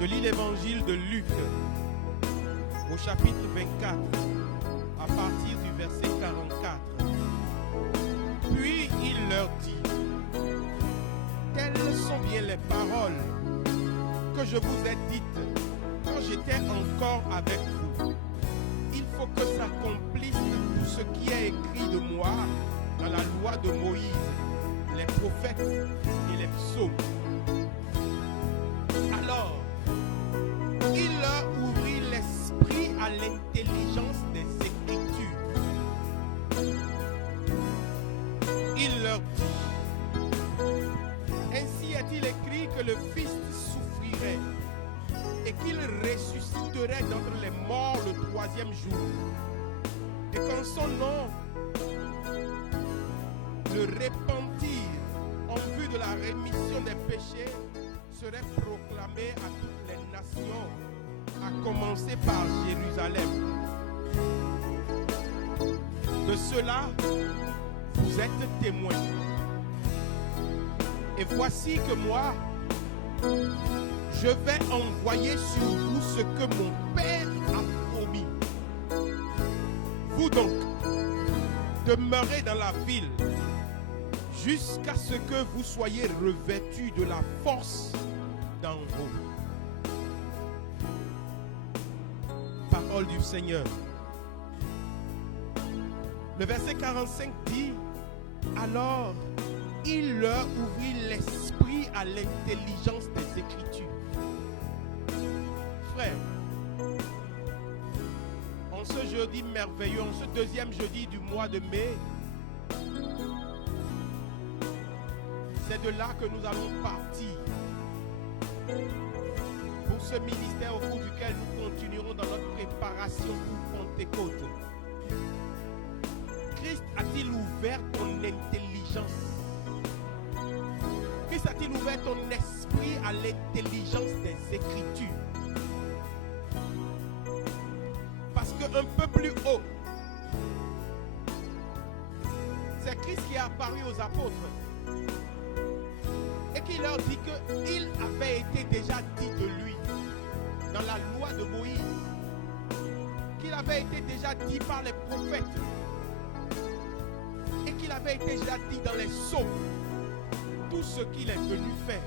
Je lis l'évangile de Luc au chapitre 24 à partir du verset 44. Puis il leur dit: telles sont bien les paroles que je vous ai dites quand j'étais encore avec vous. Il faut que s'accomplisse tout ce qui est écrit de moi dans la loi de Moïse, les prophètes et les psaumes. Alors, il leur ouvrit l'esprit à l'intelligence des Écritures. Il leur dit: ainsi est-il écrit que le Fils souffrirait et qu'il ressusciterait d'entre les morts le troisième jour, et qu'en son nom, le repentir en vue de la rémission des péchés serait proclamé à toutes les nations, à commencer par Jérusalem. De cela, vous êtes témoins. Et voici que moi, je vais envoyer sur vous ce que mon Père a promis. Vous donc, demeurez dans la ville jusqu'à ce que vous soyez revêtus de la force d'en haut. Parole du Seigneur. Le verset 45 dit: alors il leur ouvrit l'esprit à l'intelligence des Écritures. Frère, en ce jeudi merveilleux, en ce deuxième jeudi du mois de mai, c'est de là que nous allons partir pour ce ministère au cours duquel nous continuerons dans notre préparation pour Pentecôte. Christ a-t-il ouvert ton intelligence? Christ a-t-il ouvert ton esprit à l'intelligence des Écritures? Parce qu'un peu plus haut, c'est Christ qui est apparu aux apôtres et qui leur dit qu'il avait été déjà dit de lui dans la loi de Moïse, qu'il avait été déjà dit par les prophètes et qu'il avait été déjà dit dans les psaumes, tout ce qu'il est venu faire.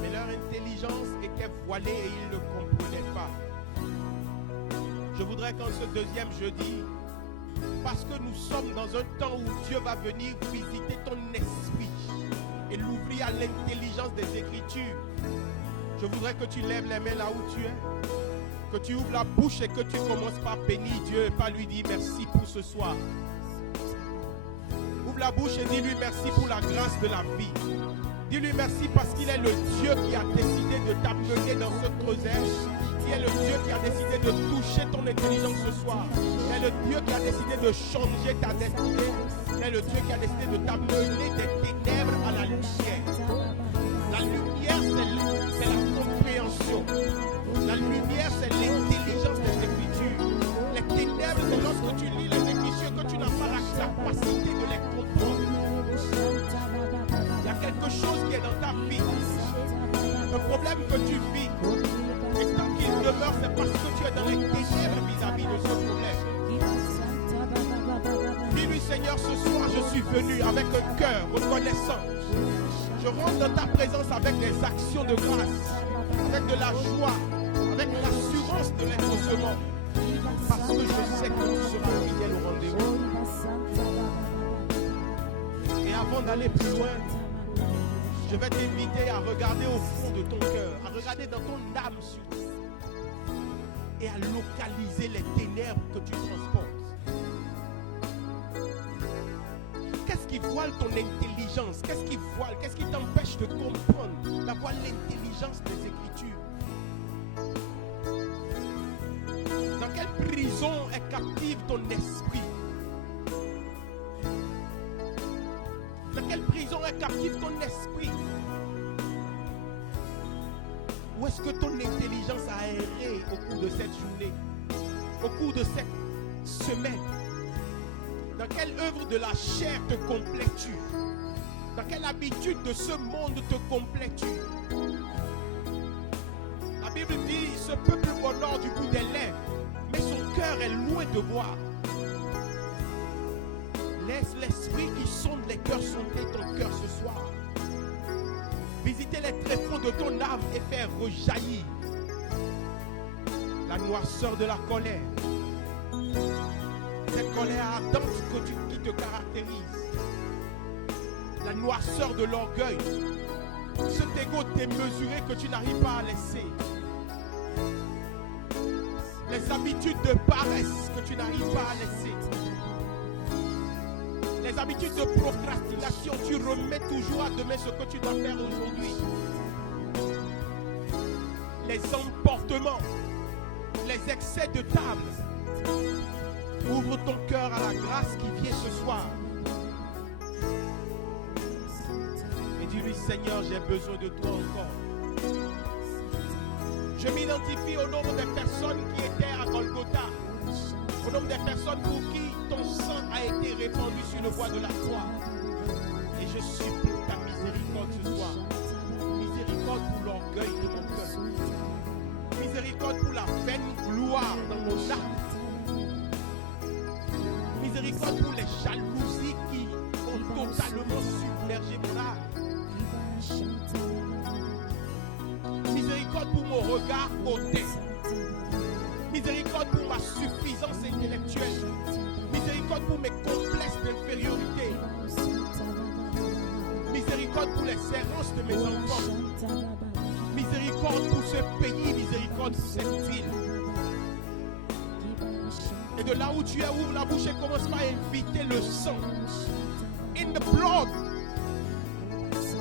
Mais leur intelligence était voilée et ils ne comprenaient pas. Je voudrais qu'en ce deuxième jeudi, parce que nous sommes dans un temps où Dieu va venir visiter ton esprit et l'ouvrir à l'intelligence des Écritures, je voudrais que tu lèves les mains là où tu es, que tu ouvres la bouche et que tu commences par bénir Dieu et par lui dire merci pour ce soir. Ouvre la bouche et dis-lui merci pour la grâce de la vie. Dis-lui merci parce qu'il est le Dieu qui a décidé de t'amener dans ce creuset. Il est le Dieu qui a décidé de toucher ton intelligence ce soir. Il est le Dieu qui a décidé de changer ta destinée. Il est le Dieu qui a décidé de t'amener des ténèbres à la lumière. La lumière, c'est la compréhension. La lumière, c'est l'intelligence des Écritures. Les ténèbres, c'est lorsque tu lis les Écritures que tu n'as pas la capacité de les comprendre. Il y a quelque chose qui est dans ta vie. Le problème que tu vis, et tant qu'il demeure, c'est parce que tu es dans les ténèbres vis-à-vis de ce problème. Dis-lui, Seigneur, ce soir, je suis venu avec un cœur reconnaissant. Je rentre dans ta présence avec des actions de grâce, avec de la joie, avec l'assurance de l'exaucement. Parce que je sais que tu seras fidèle au rendez-vous. Et avant d'aller plus loin, je vais t'inviter à regarder au fond de ton cœur, à regarder dans ton âme surtout, et à localiser les ténèbres que tu transportes. Qu'est-ce qui voile ton intelligence? Qu'est-ce qui voile? Qu'est-ce qui t'empêche de comprendre, d'avoir l'intelligence des Écritures? Dans quelle prison est captive ton esprit? Dans quelle prison est captive ton esprit? Où est-ce que ton intelligence a erré au cours de cette journée, au cours de cette semaine? Dans quelle œuvre de la chair te complais-tu? Dans quelle habitude de ce monde te complais-tu? Bible dit, ce peuple m'honore du bout des lèvres, mais son cœur est loin de voir. Laisse l'esprit qui sonde les cœurs sonder ton cœur ce soir. Visiter les tréfonds de ton âme et faire rejaillir la noirceur de la colère. Cette colère ardente qui te caractérise. La noirceur de l'orgueil. Cet égo démesuré que tu n'arrives pas à laisser. Les habitudes de paresse que tu n'arrives pas à laisser. Les habitudes de procrastination, tu remets toujours à demain ce que tu dois faire aujourd'hui. Les emportements, les excès de table. Ouvre ton cœur à la grâce qui vient ce soir. Et dis-lui, Seigneur, j'ai besoin de toi encore. Je m'identifie au nombre des personnes qui étaient à Golgotha. Au nombre des personnes pour qui ton sang a été répandu sur le bois de la croix. Et je supplie ta miséricorde ce soir. Miséricorde pour l'orgueil de mon cœur. Miséricorde pour la vaine gloire dans mon âme. Miséricorde pour les jalousies qui ont totalement submergé mon âme. Miséricorde pour mon regard hautain. Miséricorde pour ma suffisance intellectuelle. Miséricorde pour mes complexes d'infériorité. Miséricorde pour les errances de mes enfants. Miséricorde pour ce pays. Miséricorde pour cette ville. Et de là où tu es, ouvre la bouche et commence par inviter le sang. In the blood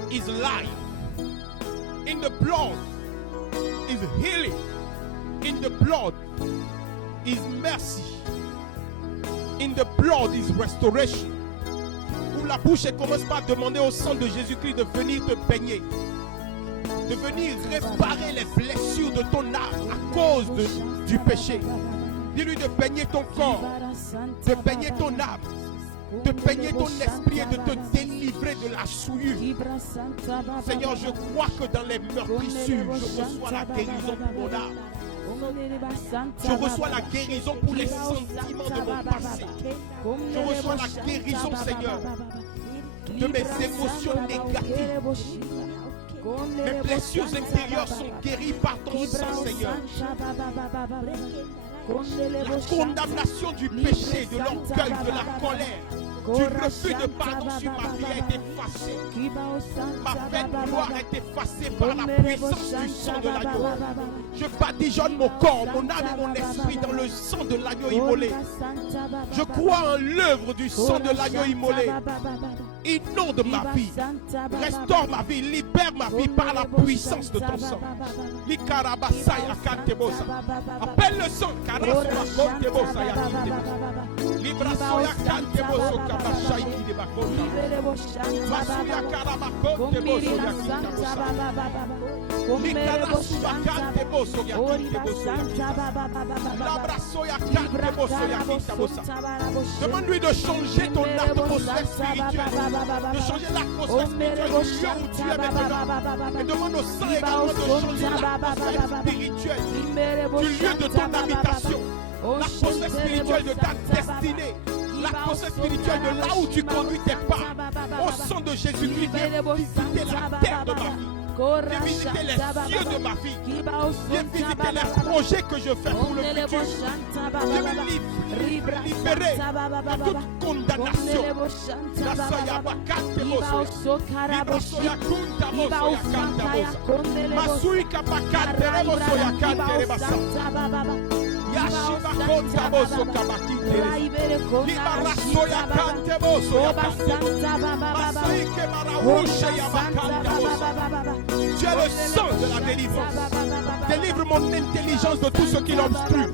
is life. In the blood is healing. In the blood is mercy. In the blood is restoration. Ouvre la bouche et commence par demander au sang de Jésus-Christ de venir te baigner. De venir réparer les blessures de ton âme à cause du péché. Dis-lui de baigner ton corps, de baigner ton âme, de baigner ton esprit et de te délivrer de la souillure. Seigneur, je crois que dans les meurtrissures, je reçois la guérison pour mon âme. Je reçois la guérison pour les sentiments de mon passé. Je reçois la guérison, Seigneur, de mes émotions négatives. Mes blessures intérieures sont guéries par ton sang, Seigneur. La condamnation du péché, de l'orgueil, de la colère, du refus de pardon sur ma vie a été effacée. Ma vaine gloire est effacée par la puissance du sang de l'agneau. Je badigeonne mon corps, mon âme et mon esprit dans le sang de l'agneau immolé. Je crois en l'œuvre du sang de l'agneau immolé. Inonde ma vie, restaure ma vie, libère ma vie par la puissance de ton sang. Appelle le sang. Demande-lui de changer ton atmosphère spirituelle, de changer l'atmosphère spirituelle du lieu où tu es maintenant. Et demande au sang également de changer l'atmosphère spirituelle du lieu de ton habitation, l'atmosphère spirituelle de ta destinée, l'atmosphère spirituelle de là où tu conduis tes pas. Au sang de Jésus-Christ, viens visiter la terre de ma vie. Viens visiter les cieux de ma vie. Viens visiter les projets que je fais pour le futur. Viens me libérer de toute condamnation. Tu es le sang de la délivrance. Délivre mon intelligence de tout ce qui l'obstrue.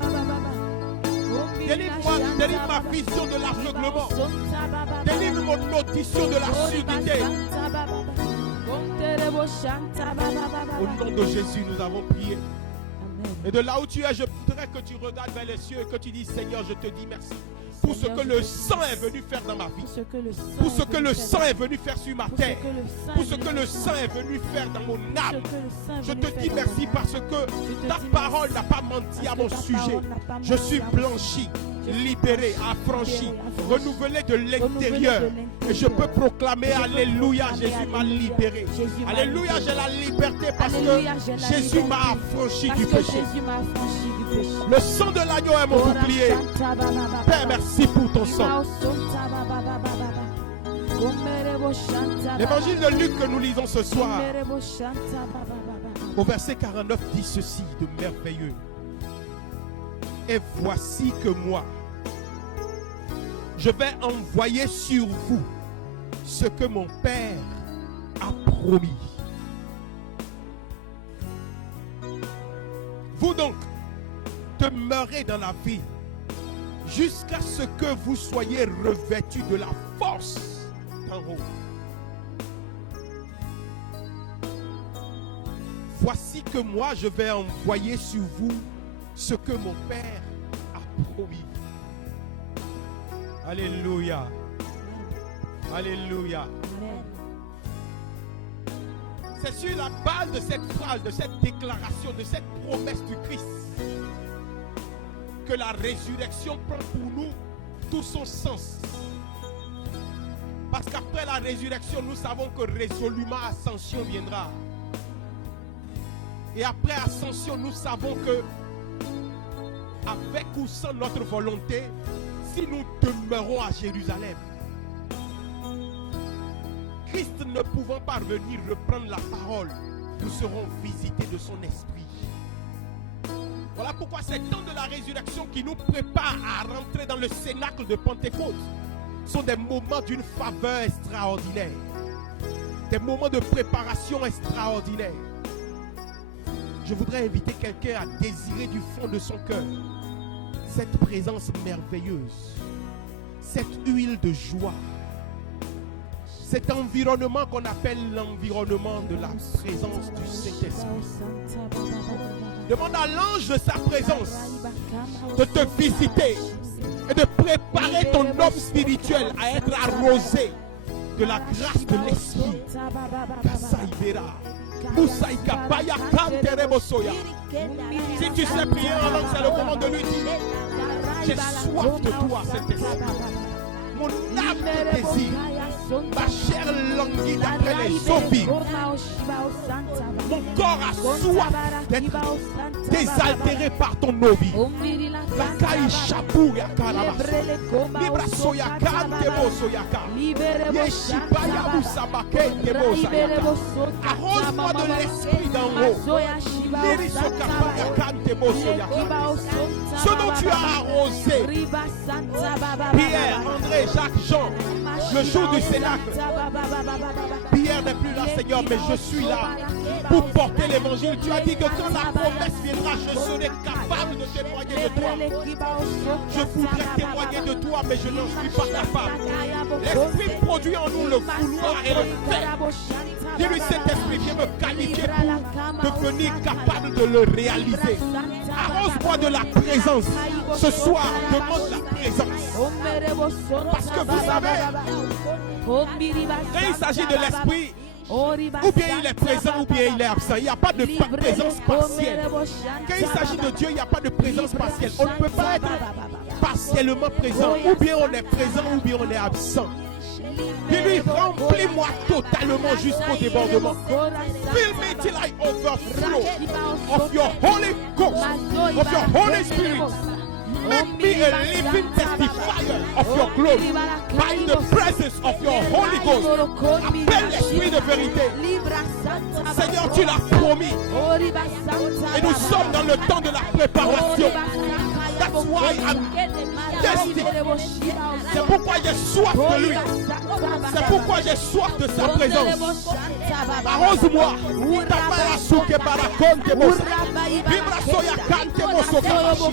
Délivre ma vision de l'aveuglement. Délivre mon audition de la surdité. Au nom de Jésus, nous avons prié. Et de là où tu es, je voudrais que tu regardes vers les cieux et que tu dis, Seigneur, je te dis merci. pour ce que le sang est venu faire dans ma vie, pour ce que le sang est venu faire sur ma terre, pour ce que le sang est venu faire dans mon âme. Je te dis merci parce que ta parole n'a pas menti à mon sujet. Je suis blanchi, libéré, affranchi, renouvelé de l'intérieur. Et je peux proclamer Alléluia, Jésus m'a libéré. Alléluia, j'ai la liberté parce que Jésus m'a affranchi du péché. Le sang de l'agneau est mon bouclier. Père, merci pour ton sang. L'évangile de Luc que nous lisons ce soir, au verset 49, dit ceci de merveilleux. Et voici que moi, je vais envoyer sur vous ce que mon Père a promis. Vous donc, demeurez dans la vie jusqu'à ce que vous soyez revêtus de la force d'en haut. Voici que moi, je vais envoyer sur vous ce que mon Père a promis. Alléluia. Alléluia. C'est sur la base de cette phrase, de cette déclaration, de cette promesse du Christ que la résurrection prend pour nous tout son sens. Parce qu'après la résurrection, nous savons que résolument ascension viendra. Et après ascension, nous savons que avec ou sans notre volonté, si nous demeurons à Jérusalem, Christ ne pouvant pas venir reprendre la parole, nous serons visités de son esprit. Voilà pourquoi ces temps de la résurrection qui nous préparent à rentrer dans le cénacle de Pentecôte sont des moments d'une faveur extraordinaire, des moments de préparation extraordinaire. Je voudrais inviter quelqu'un à désirer du fond de son cœur cette présence merveilleuse, cette huile de joie, cet environnement qu'on appelle l'environnement de la présence du Saint-Esprit. Demande à l'ange de sa présence de te visiter et de préparer ton homme spirituel à être arrosé de la grâce de l'Esprit. Si tu sais prier en langue, c'est le moment de lui dire: j'ai soif de toi, Saint-Esprit. Mon âme te désire. Ma chair languit d'après les eaux vives. Mon corps a soif d'être désaltéré par ton eau vive. Lakai Chapou Yakarabas. Libra Soyakan Tebo Soyaka. Yeshibaya Musabake Tebo Sayaka. Arrose-moi de l'esprit d'en haut. Lirisokapa Yakan Tebo Soyaka. Ce dont tu as arrosé Pierre, André, Jacques, Jean, le jour du cénacle. Pierre n'est plus là, Seigneur, mais je suis là pour porter l'évangile. Tu as dit que quand la promesse viendra, je serai capable de témoigner de toi. Je voudrais témoigner de toi, mais je n'en suis pas capable. L'Esprit produit en nous le vouloir et le faire. Dis-lui, cet esprit vient me qualifier pour devenir capable de le réaliser. Arrose-moi de la présence. Ce soir, demande la présence. Parce que vous savez, quand il s'agit de l'esprit, ou bien il est présent ou bien il est absent. Il n'y a pas de présence partielle. Quand il s'agit de Dieu, il n'y a pas de présence partielle. On ne peut pas être partiellement présent. Ou bien on est présent ou bien on est absent. Dis-lui, remplis-moi totalement jusqu'au débordement. Fill me till I overflow of your Holy Ghost, of your Holy Spirit. Make me a living testifier of your glory by the presence of your Holy Ghost. Appelle l'esprit de vérité. Seigneur, tu l'as promis. Et nous sommes dans le temps de la préparation. That's why I'm thirsty. C'est pourquoi j'ai soif de lui. C'est pourquoi j'ai soif de sa présence. Arrose-moi. Tabarasuke barakonte mosa. Vibrasoya kante moso kabashia.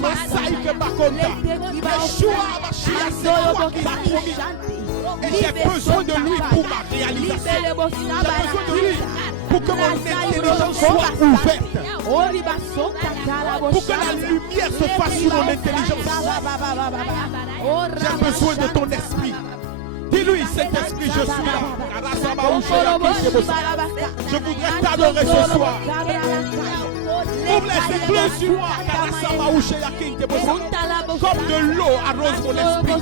Masaike bakonta. Yeshua Mashiach, c'est toi qui l'as promis. Et j'ai besoin de lui pour ma réalisation. J'ai besoin de lui pour que mon intelligence soit ouverte. Pour que la lumière se fasse sur mon intelligence. J'ai besoin de ton esprit. Dis-lui, Saint-Esprit, je suis là. Je voudrais t'adorer ce soir. Ouvre les écluses sur moi. Comme de l'eau arrose mon esprit.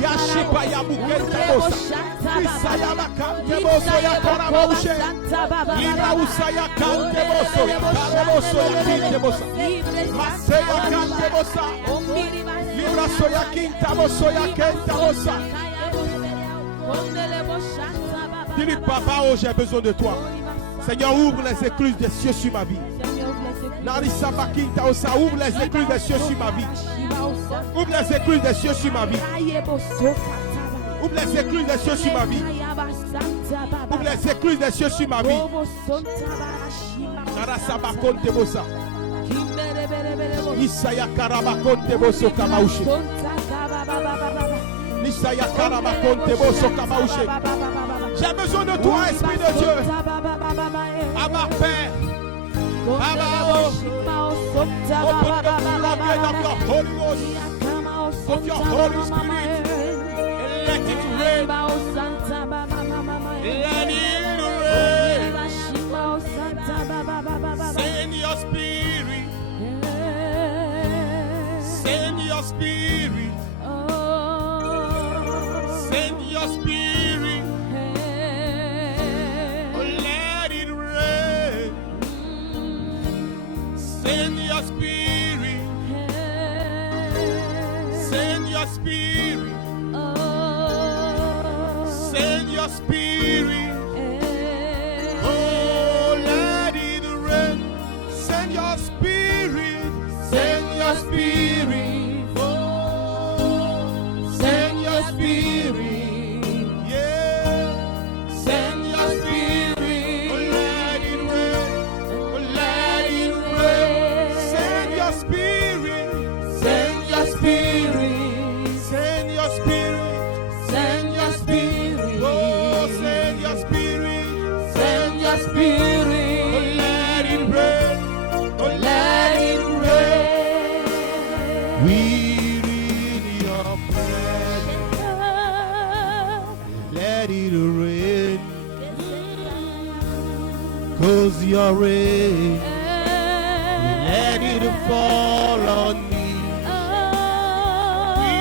Yashipa Yabuken Tabosa. Isayama Kanteboso Yakorabaushe. Lima Usaya Kanteboso. Karaboso Yakintebosa. Maseya Kantebosa. Libra Soya Kintaboso Yakentabosa. Dis-lui, papa, oh, j'ai besoin de toi. Seigneur, ouvre les écluses des cieux sur ma vie. Narissa Bakinta Osa, ouvre les écluses des cieux sur ma vie. Ouvre les écluses des cieux sur ma vie. Ouvre les écluses des cieux sur ma vie. Ouvre les écluses des cieux sur ma vie. Narassa Bakonte Bosa. Isaya Karabakonte Boso Kabaouche. Isaya Karabakonte Boso Kabaouche. J'ai besoin de toi, Esprit de Dieu. Abba Père. Abba, open the floodgate of your Holy Ghost, of your Holy Spirit, and let it rain. Let it rain. Send your spirit. Send your spirit. Send your spirit. Let it rain. Send your spirit. Send your spirit. Send your spirit. Oh, let it rain. Send your spirit. Send your spirit. Oh, send your spirit. Yeah. Send your spirit. Oh, let it rain. Oh, let it rain. Send your spirit. Send your spirit. Send your spirit. Send your spirit. Oh, send your spirit. Send your spirit. Oh, let it rain. Oh, let it rain. We need your presence. Let it rain. 'Cause your rain. Let it fall on me. We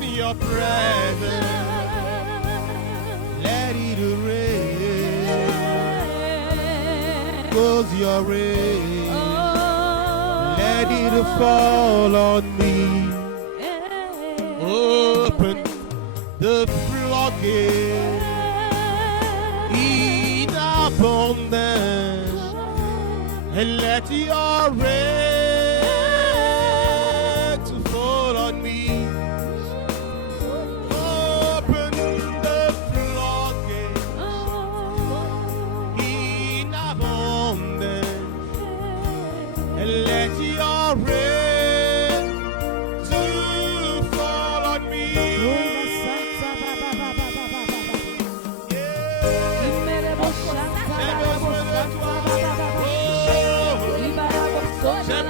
need your presence. Let it rain. 'Cause your rain. Let it fall on me. Open the floodgate in abundance and let your rain to fall on me. Open the floodgate in abundance and let your rain to fall on me. J'ai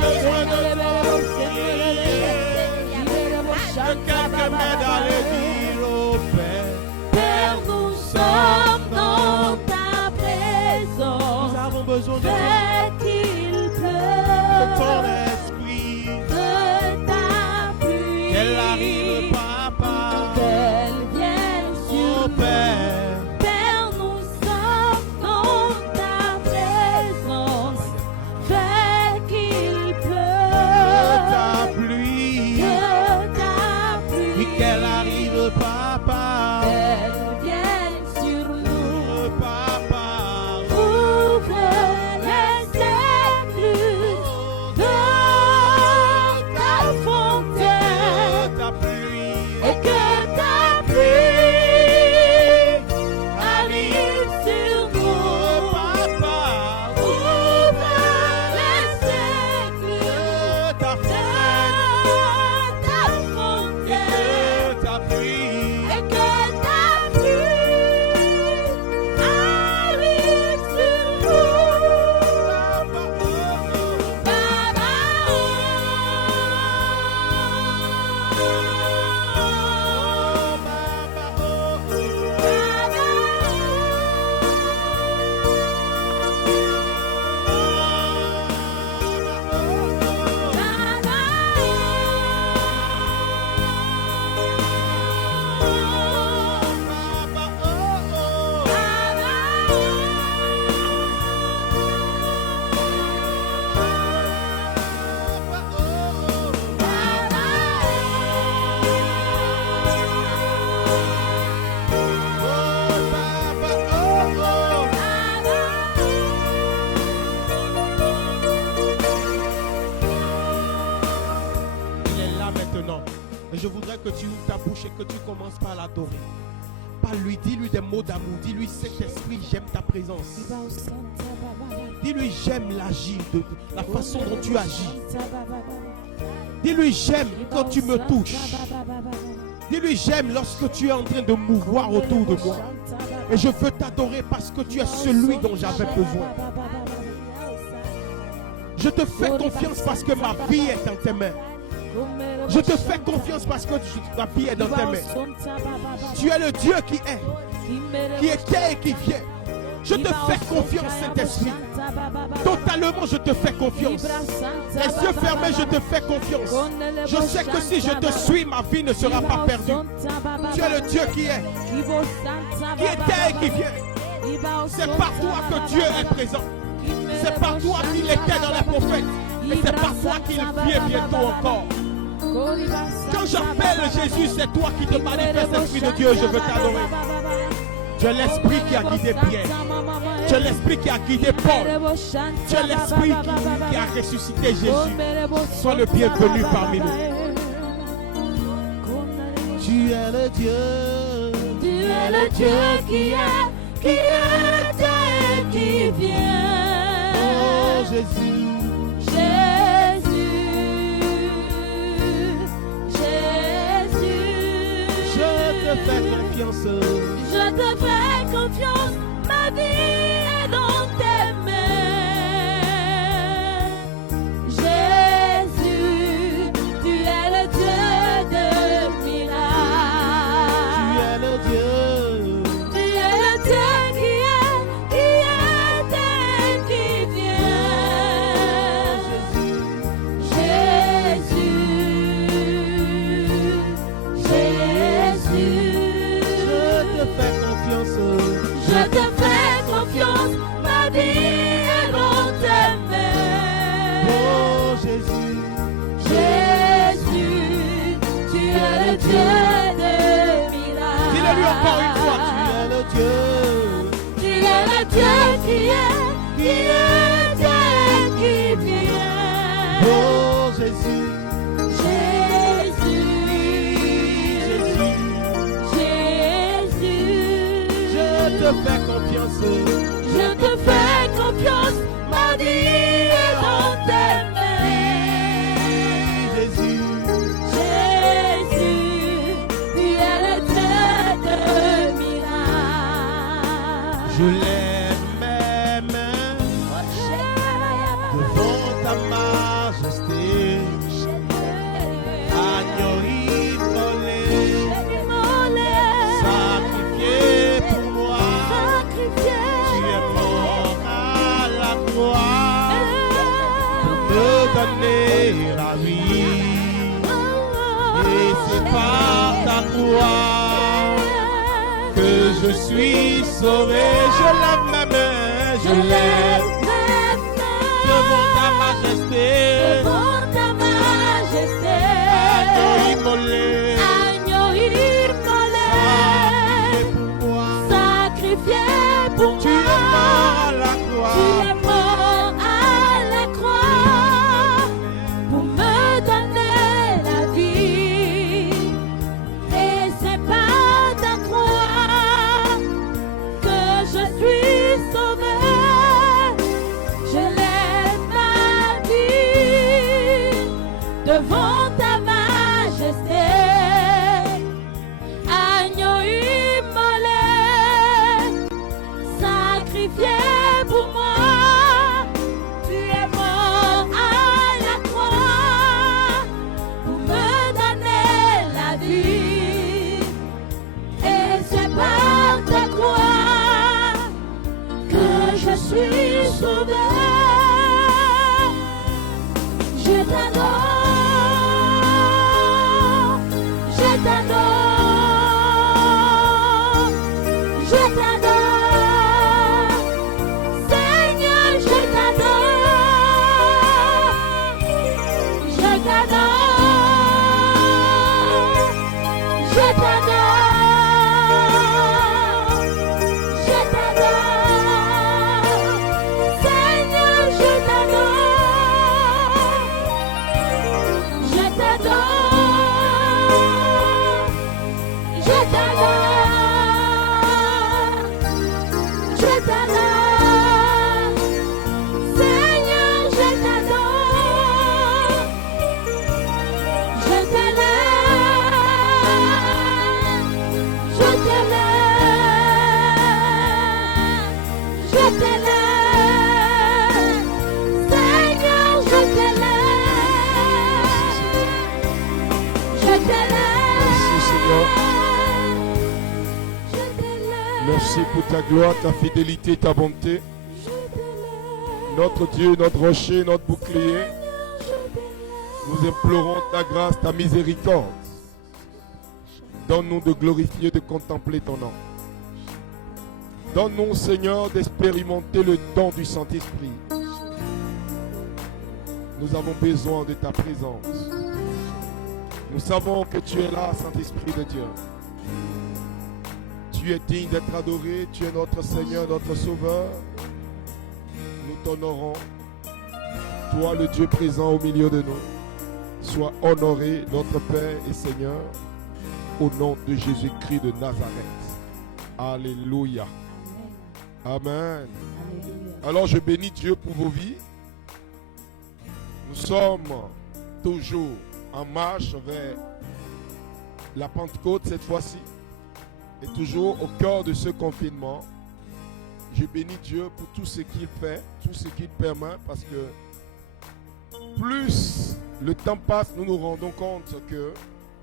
je voudrais que tu ouvres ta bouche et que tu commences par l'adorer. Parle-lui, dis-lui des mots d'amour. Dis-lui, Saint-Esprit, j'aime ta présence. Dis-lui, j'aime l'agir, la façon dont tu agis. Dis-lui, j'aime quand tu me touches. Dis-lui, j'aime lorsque tu es en train de mouvoir autour de moi. Et je veux t'adorer parce que tu es celui dont j'avais besoin. Je te fais confiance parce que ma vie est dans tes mains. Je te fais confiance parce que ma vie est dans tes mains. Tu es le Dieu qui était et qui vient. Je te fais confiance, Saint-Esprit. Totalement, je te fais confiance. Les yeux fermés, je te fais confiance. Je sais que si je te suis, ma vie ne sera pas perdue. Tu es le Dieu qui était et qui vient. C'est par toi que Dieu est présent. C'est par toi qu'il était dans les prophètes. Et c'est par toi qu'il vient bientôt encore. Quand j'appelle Jésus, c'est toi qui te manifestes, Esprit de Dieu, je veux t'adorer. Tu es l'Esprit qui a guidé Pierre. Tu es l'Esprit qui a guidé Paul. Tu es l'Esprit qui a ressuscité Jésus. Sois le bienvenu parmi nous. Tu es le Dieu. Tu es le Dieu qui est et qui vient. Oh Jésus. Je te fais confiance. Je te fais confiance. Ma vie est dans tes mains. Jésus, tu es le Dieu de miracles. Tu es le Dieu. Tu es le Dieu qui est et qui vient. Jésus. Je te fais confiance, ma vie est dans tes mains. Oh Jésus. Jésus, tu es le Dieu de miracles. Dis-le-lui encore une fois, tu es le Dieu. Tu es le Dieu qui est et qui vient. Oh Jésus. Je te fais confiance. Je te fais confiance, ma vie est dans tes mains. Jésus. Jésus, tu es le Dieu de miracles. Je lève mes mains devant ta majesté. Agneau immolé, sacrifié pour moi. Tu es mort à la croix pour me donner la vie. Et c'est par ta croix que je suis sauvé. Je lève mes mains, je lève devant ta majesté. Devant ta majesté. Agneau immolé, Agneau immolé, sacrifié pour moi. tu es mort à la croix. Tu es mort à la croix pour me donner la vie. Et c'est par ta croix que je suis sauvé. Je lève ma vie devant ta majesté. Agneau immolé, sacrifié pour moi. Tu es mort à la croix pour me donner la vie. Et c'est par ta croix que je suis sauvé. Je t'adore, je t'adore, je t'adore, Seigneur, je t'adore, je t'adore, je t'adore, je t'adore, Seigneur. Merci pour ta gloire, ta fidélité, ta bonté. Notre Dieu, notre rocher, notre bouclier. Nous implorons ta grâce, ta miséricorde. Donne-nous de glorifier, de contempler ton nom. Donne-nous, Seigneur, d'expérimenter le don du Saint-Esprit. Nous avons besoin de ta présence. Nous savons que tu es là, Saint-Esprit de Dieu. Tu es digne d'être adoré. Tu es notre Seigneur, notre Sauveur. Nous t'honorons. Toi, le Dieu présent au milieu de nous. Sois honoré, notre Père et Seigneur, au nom de Jésus-Christ de Nazareth. Alléluia. Amen. Alors je bénis Dieu pour vos vies. Nous sommes toujours en marche vers la Pentecôte cette fois-ci. Et toujours au cœur de ce confinement. Je bénis Dieu pour tout ce qu'il fait, tout ce qu'il permet, parce que plus le temps passe, nous nous rendons compte que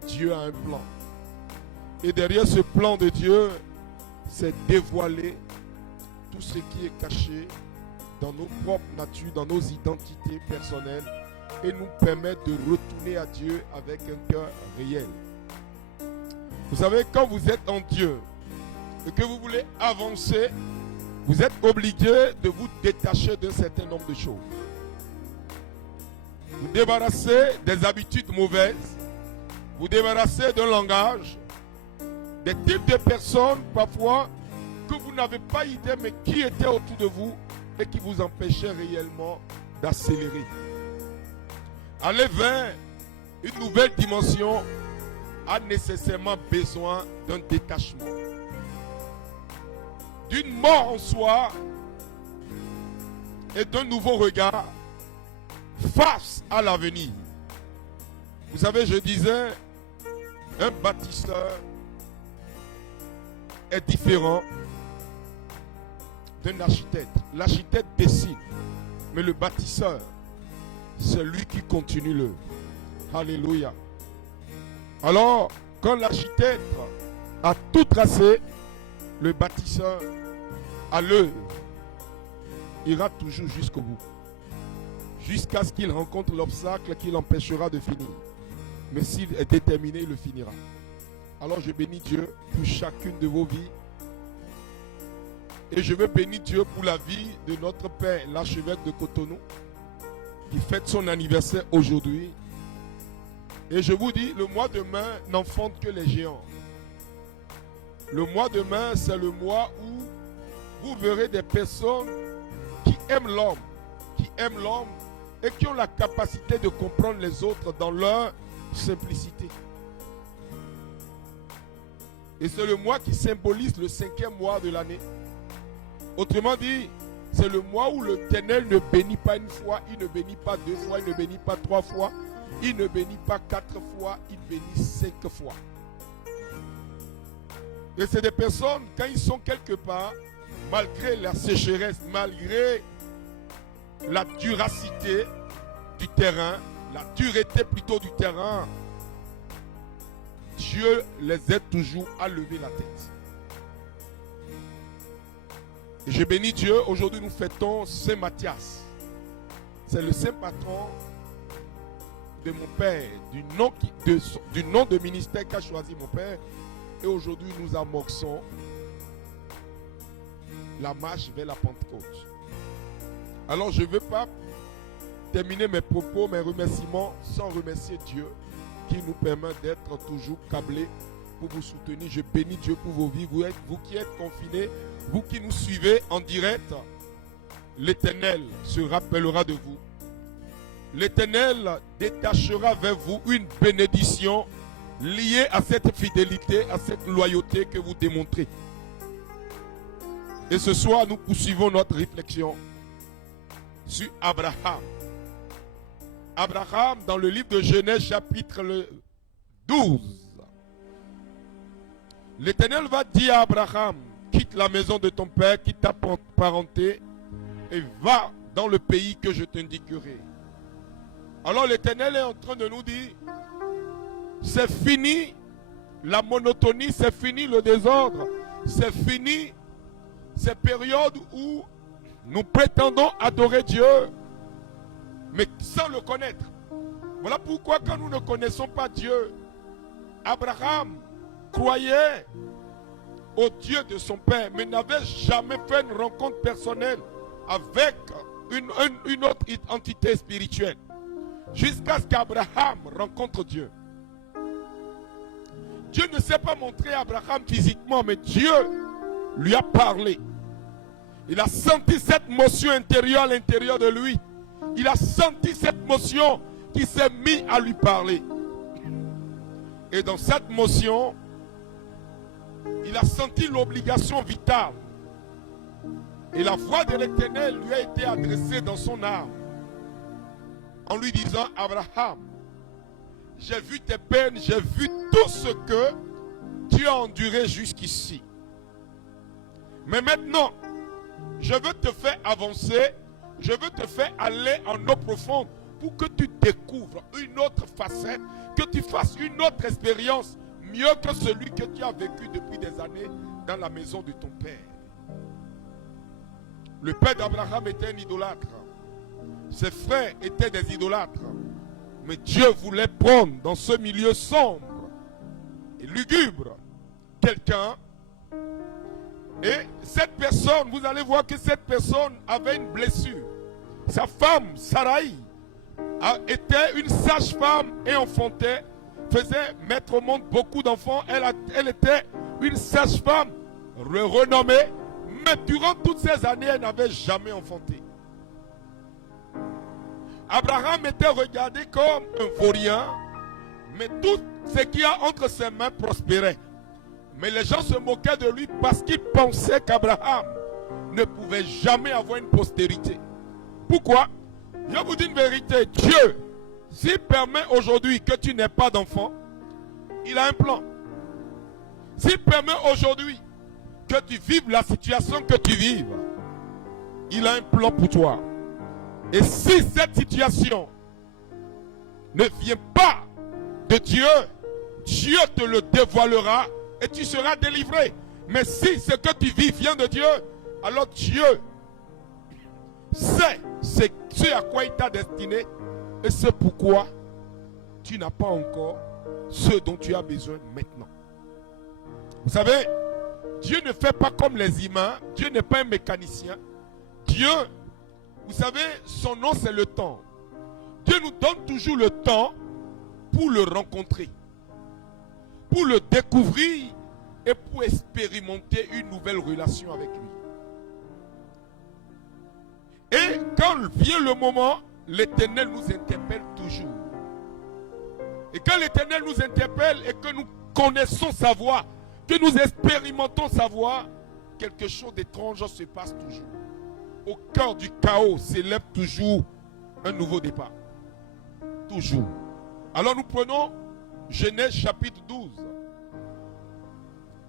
Dieu a un plan. Et derrière ce plan de Dieu, c'est dévoiler tout ce qui est caché dans nos propres natures, dans nos identités personnelles, et nous permettre de retourner à Dieu avec un cœur réel. Vous savez, quand vous êtes en Dieu et que vous voulez avancer, vous êtes obligé de vous détacher d'un certain nombre de choses. Vous débarrasser des habitudes mauvaises, vous débarrasser d'un langage, des types de personnes parfois que vous n'avez pas idée mais qui étaient autour de vous et qui vous empêchaient réellement d'accélérer. Aller vers une nouvelle dimension a nécessairement besoin d'un détachement, d'une mort en soi et d'un nouveau regard face à l'avenir. Vous savez, je disais, un bâtisseur est différent d'un architecte. L'architecte dessine, mais le bâtisseur, c'est lui qui continue l'œuvre. Alléluia. Alors, quand l'architecte a tout tracé, le bâtisseur à l'œuvre ira toujours jusqu'au bout. Jusqu'à ce qu'il rencontre l'obstacle qui l'empêchera de finir. Mais s'il est déterminé, il le finira. Alors je bénis Dieu pour chacune de vos vies. Et je veux bénir Dieu pour la vie de notre Père, l'archevêque de Cotonou, qui fête son anniversaire aujourd'hui. Et je vous dis, le mois de mai n'enfante que les géants. Le mois de mai, c'est le mois où vous verrez des personnes qui aiment l'homme, et qui ont la capacité de comprendre les autres dans leur simplicité. Et c'est le mois qui symbolise le 5e mois de l'année. Autrement dit, c'est le mois où l'Éternel ne bénit pas une fois, il ne bénit pas 2 fois, il ne bénit pas 3 fois, il ne bénit pas 4 fois, il bénit 5 fois. Et c'est des personnes, quand ils sont quelque part, malgré la sécheresse, malgré la duracité du terrain, la dureté plutôt du terrain, Dieu les aide toujours à lever la tête. Et je bénis Dieu, aujourd'hui nous fêtons Saint Matthias. C'est le saint patron de mon père, du nom de ministère qu'a choisi mon père. Et aujourd'hui nous amorçons la marche vers la Pentecôte. Alors je ne veux pas terminer mes propos, mes remerciements sans remercier Dieu qui nous permet d'être toujours câblés pour vous soutenir. Je bénis Dieu pour vos vies. Vous qui êtes confinés, vous qui nous suivez en direct, l'Éternel se rappellera de vous. L'Éternel détachera vers vous une bénédiction liée à cette fidélité, à cette loyauté que vous démontrez. Et ce soir, nous poursuivons notre réflexion sur Abraham. Abraham, dans le livre de Genèse, chapitre 12. L'Éternel va dire à Abraham, quitte la maison de ton père, quitte ta parenté, et va dans le pays que je t'indiquerai. Alors l'Éternel est en train de nous dire, c'est fini la monotonie, c'est fini le désordre, c'est fini ces périodes où nous prétendons adorer Dieu, mais sans le connaître. Voilà pourquoi quand nous ne connaissons pas Dieu, Abraham croyait au Dieu de son père, mais n'avait jamais fait une rencontre personnelle avec une autre entité spirituelle. Jusqu'à ce qu'Abraham rencontre Dieu. Dieu ne s'est pas montré à Abraham physiquement, mais Dieu lui a parlé. Il a senti cette motion intérieure à l'intérieur de lui. Il a senti cette motion qui s'est mise à lui parler. Et dans cette motion, il a senti l'obligation vitale. Et la voix de l'Éternel lui a été adressée dans son âme. En lui disant, Abraham, j'ai vu tes peines, j'ai vu tout ce que tu as enduré jusqu'ici. Mais maintenant, je veux te faire avancer, je veux te faire aller en eau profonde pour que tu découvres une autre facette, que tu fasses une autre expérience mieux que celui que tu as vécu depuis des années dans la maison de ton père. Le père d'Abraham était un idolâtre. Ses frères étaient des idolâtres. Mais Dieu voulait prendre dans ce milieu sombre et lugubre quelqu'un. Et cette personne, vous allez voir que cette personne avait une blessure. Sa femme, Sarai, était une sage-femme et enfantait, faisait mettre au monde beaucoup d'enfants. Elle était une sage-femme renommée, mais durant toutes ces années, elle n'avait jamais enfanté. Abraham était regardé comme un vaurien, mais tout ce qu'il y a entre ses mains prospérait. Mais les gens se moquaient de lui parce qu'ils pensaient qu'Abraham ne pouvait jamais avoir une postérité. Pourquoi? Je vous dis une vérité, Dieu, s'il permet aujourd'hui que tu n'aies pas d'enfant, il a un plan. S'il permet aujourd'hui que tu vives la situation que tu vives, il a un plan pour toi. Et si cette situation ne vient pas de Dieu, Dieu te le dévoilera et tu seras délivré. Mais si ce que tu vis vient de Dieu, alors Dieu sait ce à quoi il t'a destiné et c'est pourquoi tu n'as pas encore ce dont tu as besoin maintenant. Vous savez, Dieu ne fait pas comme les humains. Dieu n'est pas un mécanicien. Dieu, vous savez, son nom c'est le temps. Dieu nous donne toujours le temps pour le rencontrer, pour le découvrir et pour expérimenter une nouvelle relation avec lui. Et quand vient le moment, l'Éternel nous interpelle toujours. Et quand l'Éternel nous interpelle et que nous connaissons sa voix, que nous expérimentons sa voix, quelque chose d'étrange se passe toujours. Au cœur du chaos s'élève toujours un nouveau départ. Toujours. Alors nous prenons Genèse chapitre 12.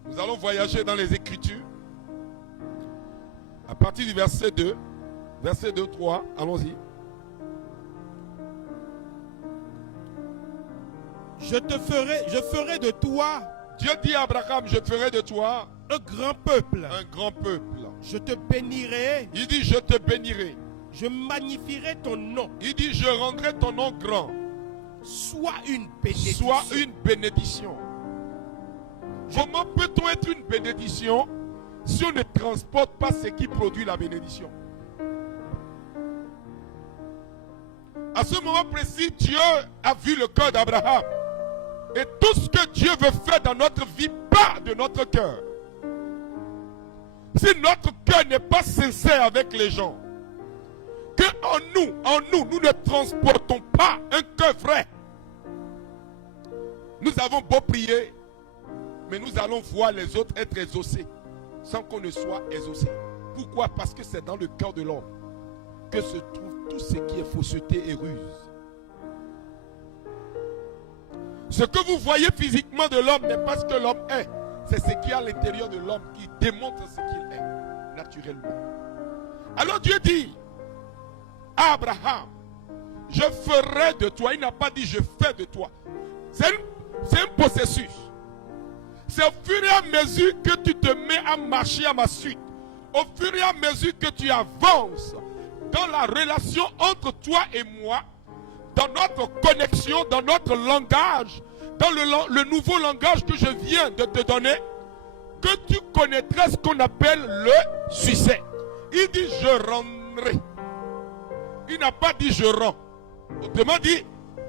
Nous allons voyager dans les Écritures. À partir du verset 2. Verset 2, 3. Allons-y. Je ferai de toi. Dieu dit à Abraham, je ferai de toi un grand peuple. Un grand peuple. Je te bénirai. Il dit, je te bénirai. Je magnifierai ton nom. Il dit, je rendrai ton nom grand. Sois une bénédiction. Sois une bénédiction. Comment peut-on être une bénédiction si on ne transporte pas ce qui produit la bénédiction? À ce moment précis, Dieu a vu le cœur d'Abraham. Et tout ce que Dieu veut faire dans notre vie part de notre cœur. Si notre cœur n'est pas sincère avec les gens, que en nous ne transportons pas un cœur vrai. Nous avons beau prier, mais nous allons voir les autres être exaucés sans qu'on ne soit exaucé. Pourquoi? Parce que c'est dans le cœur de l'homme que se trouve tout ce qui est fausseté et ruse. Ce que vous voyez physiquement de l'homme n'est pas ce que l'homme est. C'est ce qui est à l'intérieur de l'homme qui démontre ce qu'il est naturellement. Alors Dieu dit à Abraham, je ferai de toi. Il n'a pas dit je fais de toi. C'est un processus. C'est au fur et à mesure que tu te mets à marcher à ma suite, au fur et à mesure que tu avances dans la relation entre toi et moi, dans notre connexion, dans notre langage, dans le nouveau langage que je viens de te donner, que tu connaîtras ce qu'on appelle le succès. Il dit je rendrai. Il n'a pas dit je rends. Autrement dit,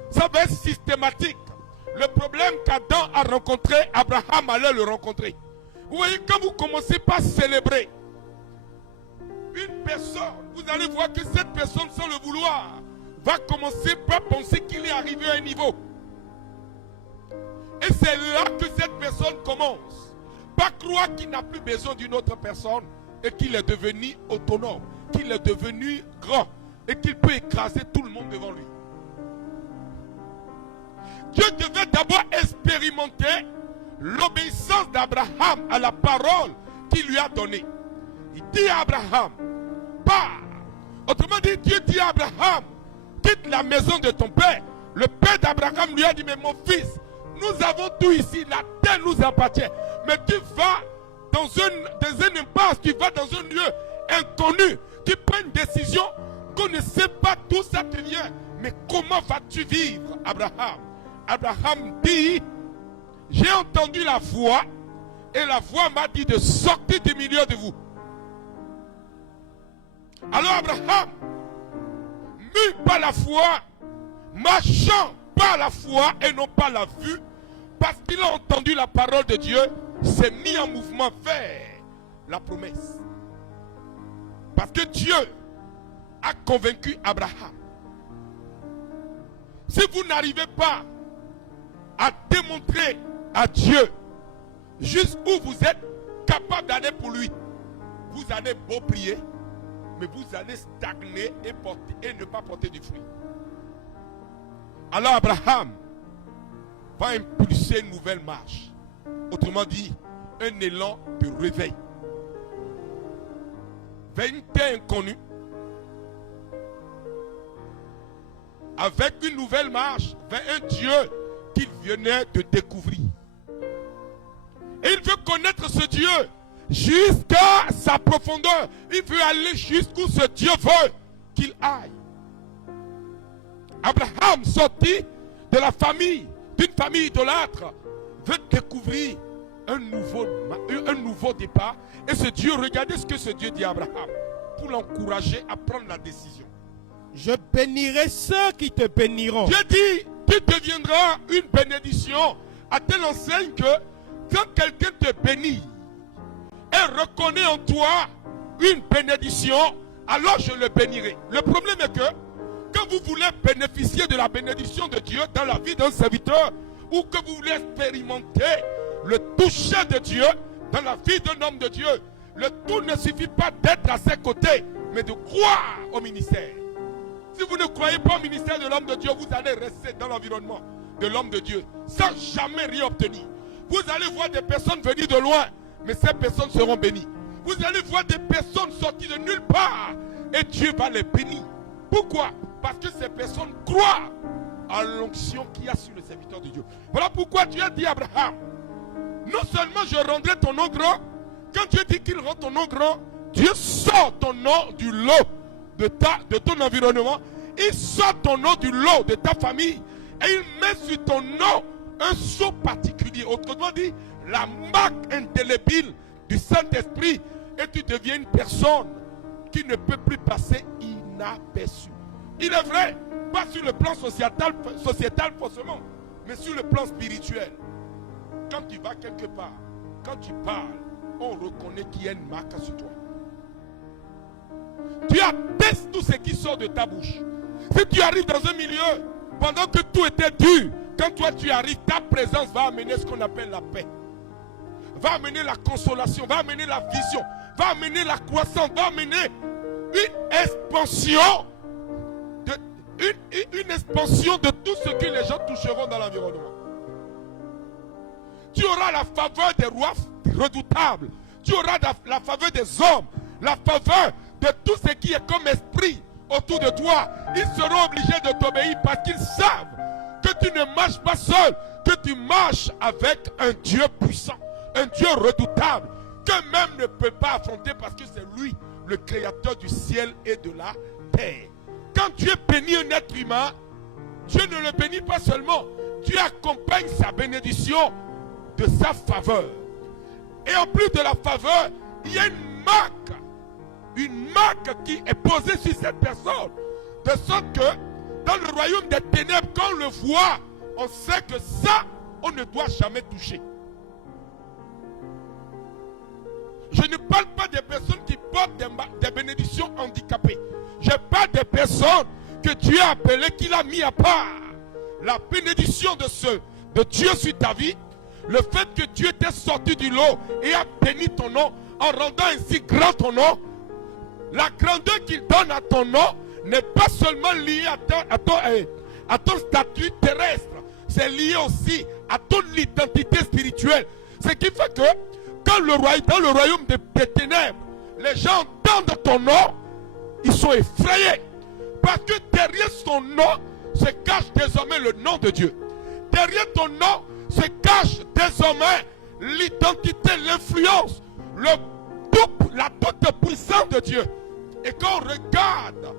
ça va être systématique. Le problème qu'Adam a rencontré, Abraham allait le rencontrer. Vous voyez, quand vous commencez par célébrer une personne, vous allez voir que cette personne, sans le vouloir, va commencer par penser qu'il est arrivé à un niveau. Et c'est là que cette personne commence. Pas croire qu'il n'a plus besoin d'une autre personne et qu'il est devenu autonome, qu'il est devenu grand et qu'il peut écraser tout le monde devant lui. Dieu devait d'abord expérimenter l'obéissance d'Abraham à la parole qu'il lui a donnée. Il dit à Abraham, pars. Autrement dit, Dieu dit à Abraham, quitte la maison de ton père. Le père d'Abraham lui a dit, mais mon fils, nous avons tout ici, la terre nous appartient. Mais tu vas dans un impasse, tu vas dans un lieu inconnu, tu prends une décision qu'on ne sait pas d'où ça te vient. Mais comment vas-tu vivre, Abraham? Abraham dit, j'ai entendu la voix et la voix m'a dit de sortir du milieu de vous. Alors Abraham, mû par la foi, marchant par la foi et non pas la vue, parce qu'il a entendu la parole de Dieu, s'est mis en mouvement vers la promesse. Parce que Dieu a convaincu Abraham. Si vous n'arrivez pas à démontrer à Dieu jusqu'où vous êtes capable d'aller pour lui, vous allez beau prier, mais vous allez stagner et ne pas porter du fruit. Alors Abraham va impulser une nouvelle marche. Autrement dit, un élan de réveil. Vers une terre inconnue. Avec une nouvelle marche vers un Dieu qu'il venait de découvrir. Et il veut connaître ce Dieu jusqu'à sa profondeur. Il veut aller jusqu'où ce Dieu veut qu'il aille. Abraham, sorti de la famille, d'une famille idolâtre, veut découvrir un nouveau départ. Et ce Dieu, regardez ce que ce Dieu dit à Abraham pour l'encourager à prendre la décision. Je bénirai ceux qui te béniront. Dieu dit, tu deviendras une bénédiction à telle enseigne que quand quelqu'un te bénit et reconnaît en toi une bénédiction, alors je le bénirai. Le problème est que quand vous voulez bénéficier de la bénédiction de Dieu dans la vie d'un serviteur, ou que vous voulez expérimenter le toucher de Dieu dans la vie d'un homme de Dieu, le tout ne suffit pas d'être à ses côtés, mais de croire au ministère. Si vous ne croyez pas au ministère de l'homme de Dieu, vous allez rester dans l'environnement de l'homme de Dieu sans jamais rien obtenir. Vous allez voir des personnes venir de loin, mais ces personnes seront bénies. Vous allez voir des personnes sorties de nulle part et Dieu va les bénir. Pourquoi? Parce que ces personnes croient à l'onction qu'il y a sur le serviteur de Dieu. Voilà pourquoi Dieu a dit à Abraham, non seulement je rendrai ton nom grand, quand Dieu dit qu'il rend ton nom grand, Dieu sort ton nom du lot de ton environnement, il sort ton nom du lot de ta famille et il met sur ton nom un sceau particulier. Autrement dit, la marque indélébile du Saint-Esprit, et tu deviens une personne qui ne peut plus passer inaperçue. Il est vrai, pas sur le plan sociétal forcément, mais sur le plan spirituel. Quand tu vas quelque part, quand tu parles, on reconnaît qu'il y a une marque sur toi. Tu attestes tout ce qui sort de ta bouche. Si tu arrives dans un milieu, pendant que tout était dur, quand toi tu arrives, ta présence va amener ce qu'on appelle la paix. Va amener la consolation, va amener la vision, va amener la croissance, va amener une expansion de tout ce que les gens toucheront dans l'environnement. Tu auras la faveur des rois redoutables. Tu auras la faveur des hommes, la faveur de tout ce qui est comme esprit autour de toi. Ils seront obligés de t'obéir parce qu'ils savent que tu ne marches pas seul, que tu marches avec un Dieu puissant, un Dieu redoutable, qu'eux-mêmes ne peuvent pas affronter parce que c'est lui, le créateur du ciel et de la terre. Quand Dieu bénit un être humain, Dieu ne le bénit pas seulement. Dieu accompagne sa bénédiction de sa faveur. Et en plus de la faveur, il y a une marque qui est posée sur cette personne. De sorte que dans le royaume des ténèbres, quand on le voit, on sait que ça, on ne doit jamais toucher. Je ne parle pas des personnes qui portent des bénédictions handicapées. Je parle des personnes que Dieu a appelées, qu'il a mis à part. La bénédiction de Dieu sur ta vie, le fait que Dieu t'ait sorti du lot et a béni ton nom, en rendant ainsi grand ton nom, la grandeur qu'il donne à ton nom n'est pas seulement liée à ton statut terrestre, c'est lié aussi à ton identité spirituelle. Ce qui fait que quand dans le royaume des ténèbres, les gens entendent ton nom, ils sont effrayés. Parce que derrière son nom se cache désormais le nom de Dieu. Derrière ton nom se cache désormais l'identité, l'influence, la toute puissance de Dieu. Et quand on regarde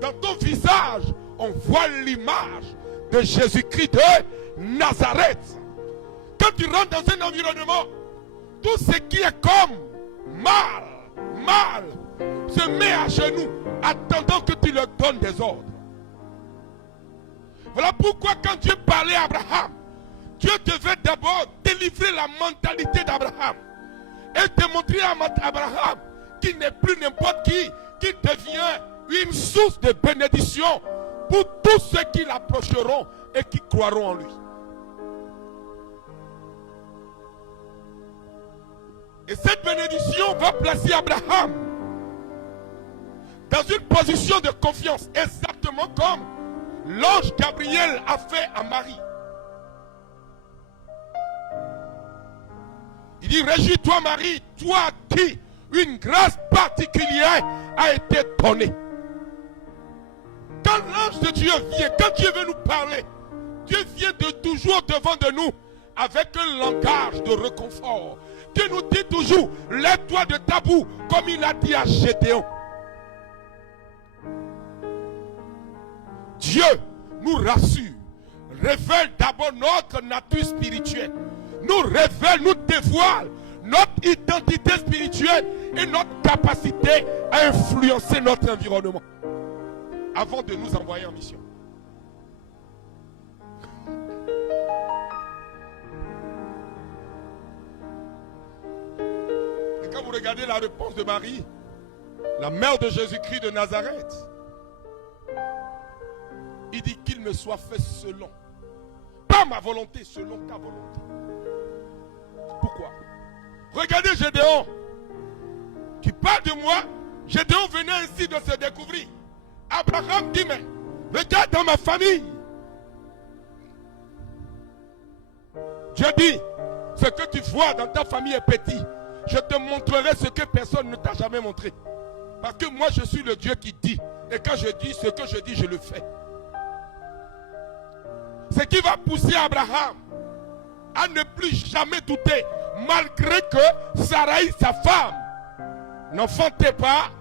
dans ton visage, on voit l'image de Jésus-Christ de Nazareth. Quand tu rentres dans un environnement, tout ce qui est comme mal, se met à genoux, attendant que tu leur donnes des ordres. Voilà pourquoi quand Dieu parlait à Abraham, Dieu devait d'abord délivrer la mentalité d'Abraham et démontrer à Abraham qu'il n'est plus n'importe qui devient une source de bénédiction pour tous ceux qui l'approcheront et qui croiront en lui. Et cette bénédiction va placer Abraham dans une position de confiance, exactement comme l'ange Gabriel a fait à Marie. Il dit, réjouis-toi Marie, toi à qui une grâce particulière a été donnée. Quand l'ange de Dieu vient, quand Dieu veut nous parler, Dieu vient de toujours devant de nous avec un langage de réconfort. Dieu nous dit toujours, lève-toi de tabou, comme il a dit à Gédéon. Dieu nous rassure, révèle d'abord notre nature spirituelle, nous révèle, nous dévoile notre identité spirituelle et notre capacité à influencer notre environnement avant de nous envoyer en mission. Et quand vous regardez la réponse de Marie, la mère de Jésus-Christ de Nazareth, il dit qu'il me soit fait selon, pas ma volonté, selon ta volonté. Pourquoi? Regardez Gédéon, qui parle de moi. Gédéon venait ainsi de se découvrir. Abraham dit, mais regarde dans ma famille. Dieu dit, ce que tu vois dans ta famille est petit. Je te montrerai ce que personne ne t'a jamais montré. Parce que moi je suis le Dieu qui dit. Et quand je dis ce que je dis, je le fais. Ce qui va pousser Abraham à ne plus jamais douter, malgré que Sarai, sa femme, n'enfantait pas,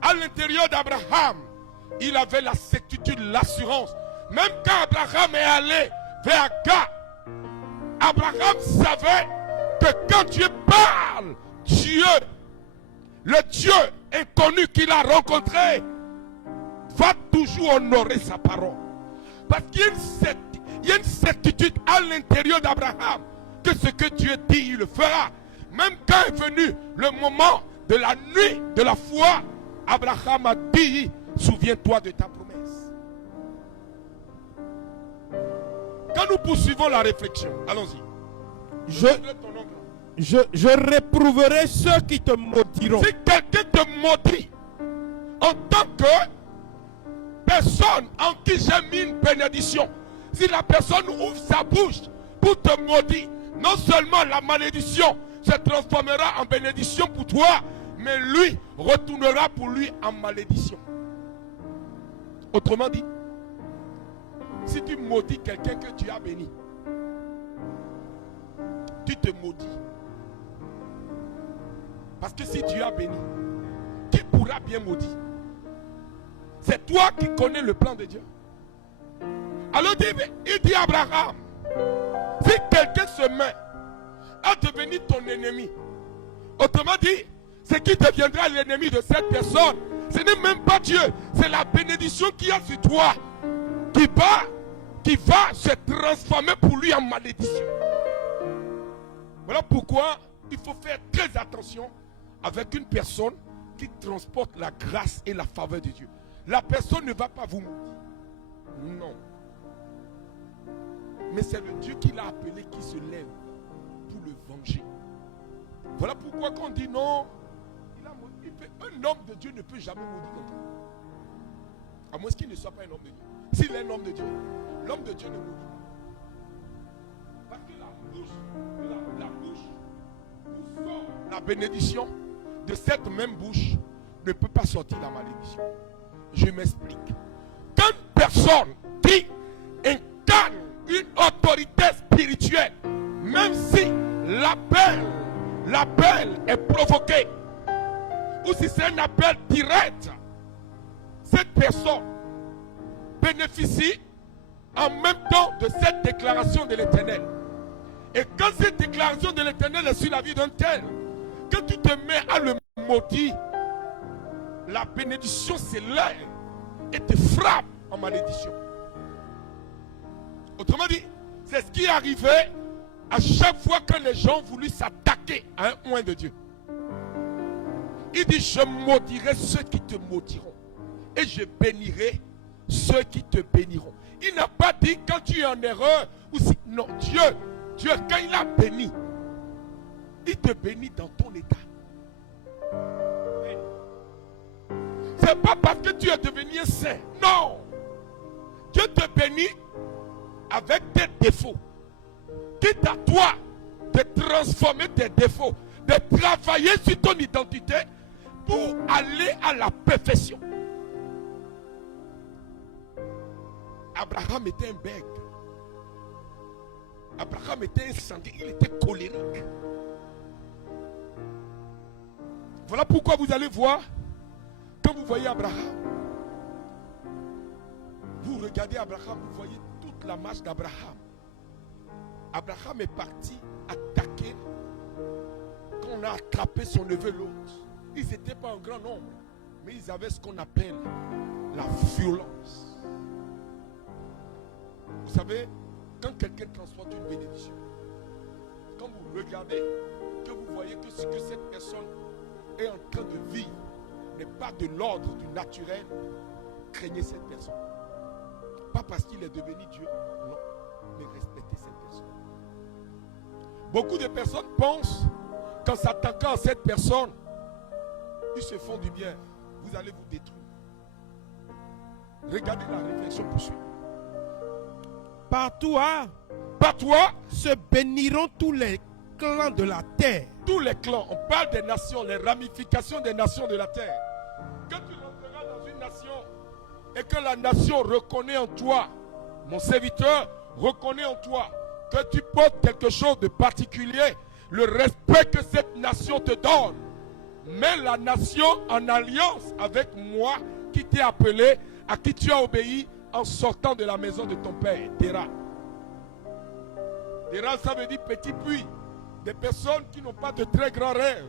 à l'intérieur d'Abraham, il avait la certitude, l'assurance. Même quand Abraham est allé vers Agar, Abraham savait que quand Dieu parle, Dieu, le Dieu inconnu qu'il a rencontré, va toujours honorer sa parole. Parce qu'il y a une certitude à l'intérieur d'Abraham que ce que Dieu dit, il le fera. Même quand est venu le moment de la nuit de la foi, Abraham a dit, souviens-toi de ta promesse. Quand nous poursuivons la réflexion, allons-y. Je réprouverai ceux qui te maudiront. Si quelqu'un te maudit en tant que personne en qui j'ai mis une bénédiction, si la personne ouvre sa bouche pour te maudire, non seulement la malédiction se transformera en bénédiction pour toi, mais lui retournera pour lui en malédiction. Autrement dit, si tu maudis quelqu'un que tu as béni, tu te maudis. Parce que si Dieu a béni, qui pourra bien maudire? C'est toi qui connais le plan de Dieu. Alors il dit à Abraham, si quelqu'un se met à devenir ton ennemi, autrement dit, c'est qui deviendra l'ennemi de cette personne. Ce n'est même pas Dieu, c'est la bénédiction qu'il y a sur toi qui va se transformer pour lui en malédiction. Voilà pourquoi il faut faire très attention avec une personne qui transporte la grâce et la faveur de Dieu. La personne ne va pas vous maudire. Non. Mais c'est le Dieu qui l'a appelé qui se lève pour le venger. Voilà pourquoi quand on dit non, un homme de Dieu ne peut jamais maudire quelqu'un. À moins qu'il ne soit pas un homme de Dieu. S'il est un homme de Dieu, l'homme de Dieu ne maudit pas. Parce que la bouche nous sort la bénédiction. De cette même bouche ne peut pas sortir la malédiction. Je m'explique. Quand une personne qui incarne une autorité spirituelle, même si l'appel est provoqué, ou si c'est un appel direct, cette personne bénéficie en même temps de cette déclaration de l'Éternel. Et quand cette déclaration de l'Éternel est sur la vie d'un tel, quand tu te mets à le maudire, la bénédiction s'élève et te frappe en malédiction. Autrement dit, c'est ce qui est arrivé à chaque fois que les gens voulaient s'attaquer à un oint de Dieu. Il dit, je maudirai ceux qui te maudiront et je bénirai ceux qui te béniront. Il n'a pas dit quand tu es en erreur ou si... Non, Dieu, quand il a béni, il te bénit dans ton état. C'est pas parce que tu es devenu un saint. Non. Dieu te bénit avec tes défauts. Quitte à toi de transformer tes défauts, de travailler sur ton identité pour aller à la perfection. Abraham était un bègue. Abraham était incendié, il était colérique. Voilà pourquoi vous allez voir, quand vous voyez Abraham, vous regardez Abraham, vous voyez toute la marche d'Abraham. Abraham est parti attaquer quand on a attrapé son neveu Lot. Ils n'étaient pas en grand nombre, mais ils avaient ce qu'on appelle la violence. Vous savez, quand quelqu'un transporte une bénédiction, quand vous regardez, que vous voyez que ce que cette personne est en train de vivre n'est pas de l'ordre du naturel, craignez cette personne. Pas parce qu'il est devenu Dieu, non, mais respectez cette personne. Beaucoup de personnes pensent qu'en s'attaquant à cette personne, ils se font du bien. Vous allez vous détruire. Regardez la réflexion poursuit. Par toi se béniront tous les clans de la terre. Tous les clans, on parle des nations, les ramifications des nations de la terre. Quand tu rentreras dans une nation et que la nation reconnaît en toi, mon serviteur reconnaît en toi que tu portes quelque chose de particulier, le respect que cette nation te donne, mets la nation en alliance avec moi qui t'ai appelé, à qui tu as obéi en sortant de la maison de ton père, Dera. Dera, ça veut dire petit puits. Des personnes qui n'ont pas de très grands rêves.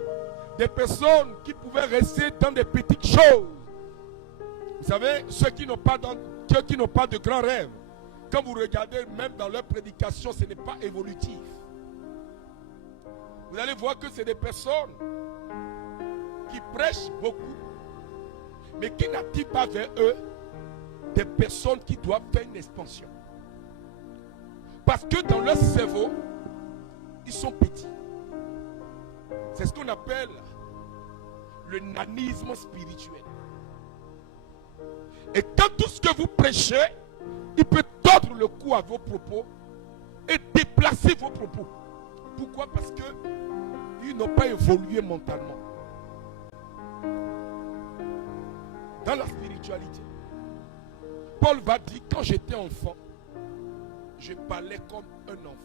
Des personnes qui pouvaient rester dans des petites choses. Vous savez, ceux qui n'ont pas de grands rêves, quand vous regardez même dans leur prédication, ce n'est pas évolutif. Vous allez voir que c'est des personnes qui prêchent beaucoup, mais qui n'attirent pas vers eux des personnes qui doivent faire une expansion. Parce que dans leur cerveau, ils sont petits. C'est ce qu'on appelle le nanisme spirituel. Et quand tout ce que vous prêchez, il peut tordre le cou à vos propos et déplacer vos propos. Pourquoi? Parce qu'ils n'ont pas évolué mentalement. Dans la spiritualité, Paul va dire, quand j'étais enfant, je parlais comme un enfant.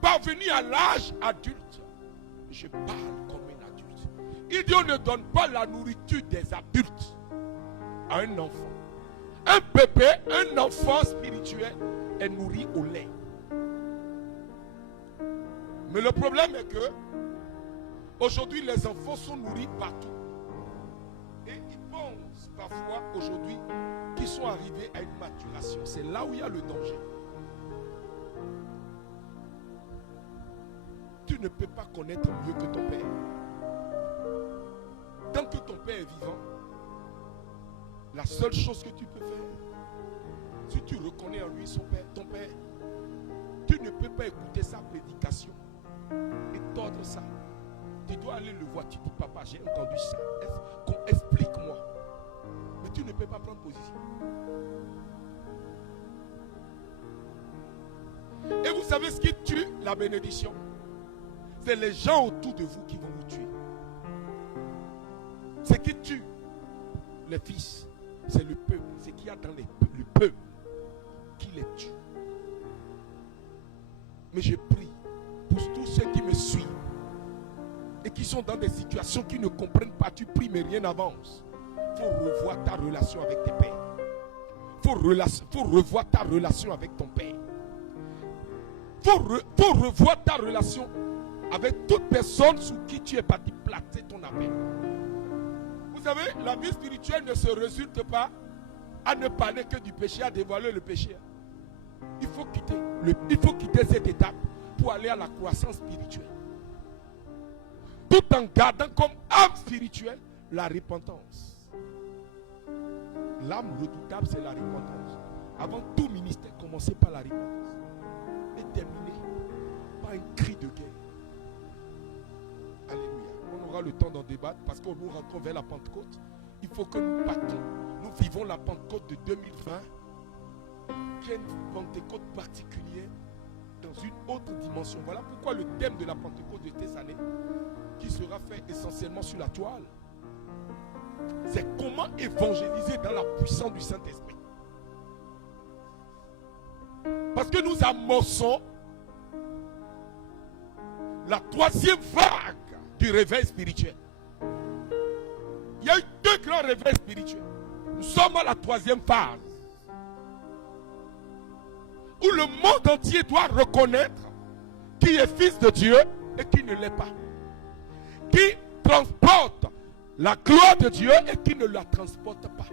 Parvenu à l'âge adulte, je parle comme un adulte. Il dit on ne donne pas la nourriture des adultes à un enfant. Un bébé, un enfant spirituel est nourri au lait. Mais le problème est que aujourd'hui les enfants sont nourris partout. Et ils pensent parfois aujourd'hui qu'ils sont arrivés à une maturation. C'est là où il y a le danger. Tu ne peux pas connaître mieux que ton père. Tant que ton père est vivant, la seule chose que tu peux faire, si tu reconnais en lui ton père, tu ne peux pas écouter sa prédication et tordre ça. Tu dois aller le voir, tu dis papa, j'ai entendu ça, explique-moi. Mais tu ne peux pas prendre position. Et vous savez ce qui tue la bénédiction? C'est les gens autour de vous qui vont vous tuer. Ce qui tue les fils, c'est le peuple. Ce qu'il y a dans le peuple qui les tue. Mais je prie pour tous ceux qui me suivent et qui sont dans des situations qui ne comprennent pas. Tu pries mais rien n'avance. Il faut revoir ta relation avec tes pères. Il faut revoir ta relation avec ton père. Il faut revoir ta relation avec toute personne sous qui tu es parti placer ton appel. Vous savez, la vie spirituelle ne se résulte pas à ne parler que du péché, à dévoiler le péché. Il faut quitter cette étape pour aller à la croissance spirituelle. Tout en gardant comme âme spirituelle la repentance. L'âme redoutable, c'est la repentance. Avant tout ministère, commencez par la repentance. Et terminez par un cri de guerre. Alléluia. On aura le temps d'en débattre parce qu'on nous rentre vers la Pentecôte. Il faut que nous partons. Nous vivons la Pentecôte de 2020, qui est une Pentecôte particulière dans une autre dimension. Voilà pourquoi le thème de la Pentecôte de cette année, qui sera fait essentiellement sur la toile, c'est comment évangéliser dans la puissance du Saint-Esprit. Parce que nous amorçons la troisième vague du réveil spirituel. Il y a eu deux grands réveils spirituels. Nous sommes à la troisième phase, où le monde entier doit reconnaître qui est fils de Dieu et qui ne l'est pas. Qui transporte la gloire de Dieu et qui ne la transporte pas.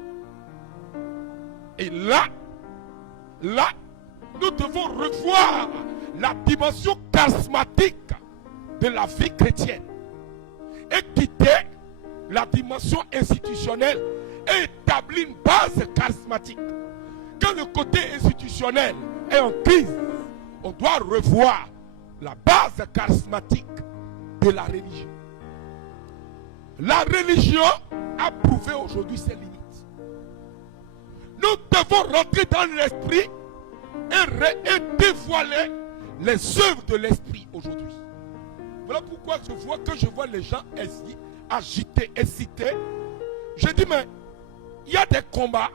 Et là, nous devons revoir la dimension charismatique de la vie chrétienne et quitter la dimension institutionnelle et établir une base charismatique. Quand le côté institutionnel est en crise, on doit revoir la base charismatique de la religion. La religion a prouvé aujourd'hui ses limites. Nous devons rentrer dans l'esprit et dévoiler les œuvres de l'esprit aujourd'hui. Voilà pourquoi je vois les gens agités, excités. Je dis, mais il y a des combats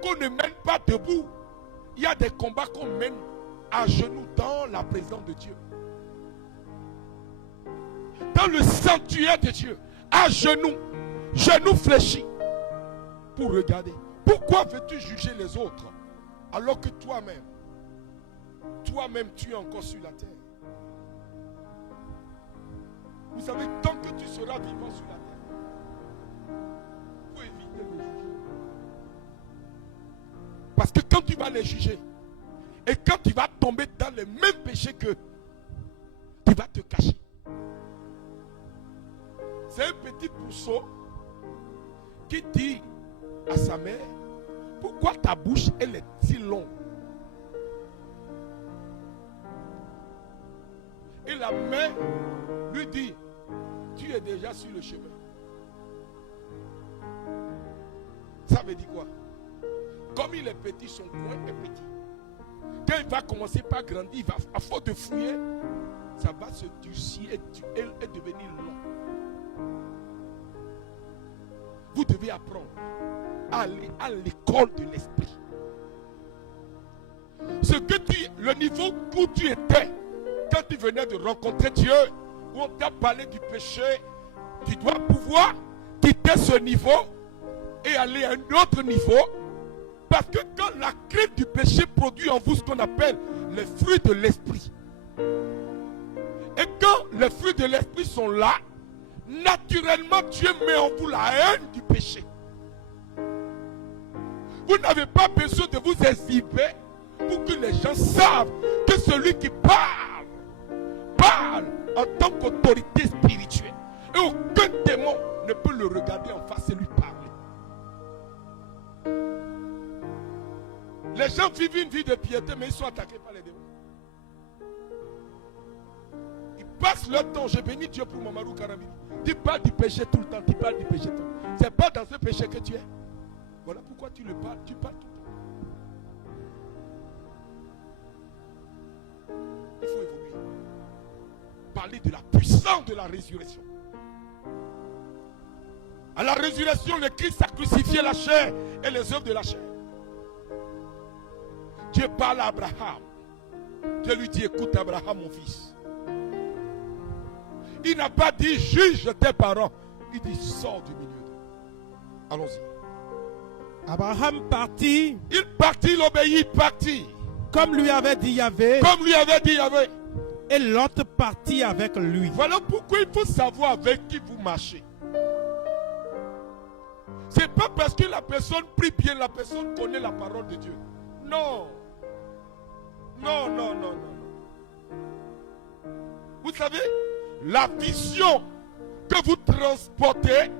qu'on ne mène pas debout. Il y a des combats qu'on mène à genoux dans la présence de Dieu. Dans le sanctuaire de Dieu. À genoux. Genoux fléchis. Pour regarder. Pourquoi veux-tu juger les autres alors que toi-même tu es encore sur la terre? Vous savez, tant que tu seras vivant sur la terre, il faut éviter de juger. Parce que quand tu vas les juger, et quand tu vas tomber dans les mêmes péchés qu'eux, tu vas te cacher. C'est un petit pousseau qui dit à sa mère, pourquoi ta bouche elle est si longue? Et la mère lui dit, tu es déjà sur le chemin. Ça veut dire quoi? Comme il est petit, son coin est petit. Quand il va commencer par grandir, à force de fouiller, ça va se durcir et devenir long. Vous devez apprendre à aller à l'école de l'esprit. Le niveau où tu étais quand tu venais de rencontrer Dieu, où on t'a parlé du péché, Tu dois pouvoir quitter ce niveau et aller à un autre niveau. Parce que quand la crainte du péché produit en vous ce qu'on appelle les fruits de l'esprit. Et quand les fruits de l'esprit sont là, naturellement Dieu met en vous la haine du péché. Vous n'avez pas besoin de vous exhiber pour que les gens savent que celui qui parle en tant qu'autorité spirituelle. Et aucun démon ne peut le regarder en face et lui parler. Les gens vivent une vie de piété, mais ils sont attaqués par les démons. Ils passent leur temps. Je bénis Dieu pour Mamadou Karami. Tu parles du péché tout le temps. Tu parles du péché tout le temps. C'est pas dans ce péché que tu es. Voilà pourquoi tu le parles. Tu parles tout le temps. Il faut évoluer. Parler de la puissance de la résurrection. À la résurrection, le Christ a crucifié la chair et les œuvres de la chair. Dieu parle à Abraham. Dieu lui dit, écoute Abraham mon fils. Il n'a pas dit juge tes parents. Il dit sors du milieu d'eux. Allons-y. Abraham partit. Il partit, il obéit, il partit. Comme lui avait dit Yahvé. Comme lui avait dit Yahvé. Et l'autre partit avec lui. Voilà pourquoi il faut savoir avec qui vous marchez. C'est pas parce que la personne prie bien, la personne connaît la parole de Dieu. Non. Non, non, non, non. Vous savez, la vision que vous transportez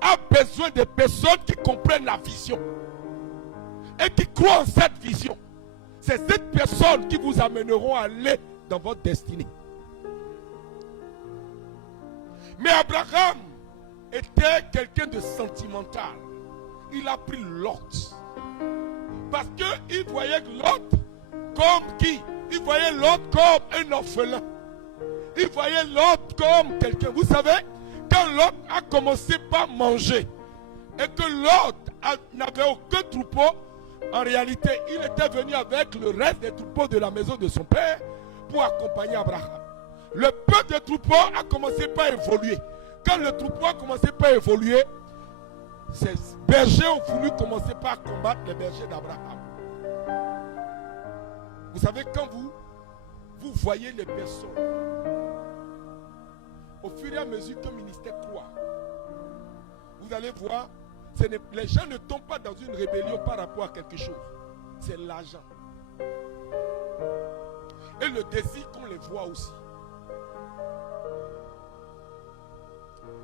a besoin de personnes qui comprennent la vision et qui croient en cette vision. C'est cette personne qui vous amèneront à aller dans votre destinée. Mais Abraham était quelqu'un de sentimental. Il a pris Lot. Parce qu'il voyait Lot comme qui? Il voyait Lot comme un orphelin. Il voyait Lot comme quelqu'un. Vous savez, quand Lot a commencé par manger et que Lot n'avait aucun troupeau, en réalité, il était venu avec le reste des troupeaux de la maison de son père pour accompagner Abraham. Le peu de troupeaux a commencé par évoluer. Quand le troupeau a commencé par évoluer, ces bergers ont voulu commencer par combattre les bergers d'Abraham. Vous savez, quand vous voyez les personnes, au fur et à mesure que le ministère croît, vous allez voir, les gens ne tombent pas dans une rébellion par rapport à quelque chose. C'est l'argent. Et le désir qu'on les voit aussi.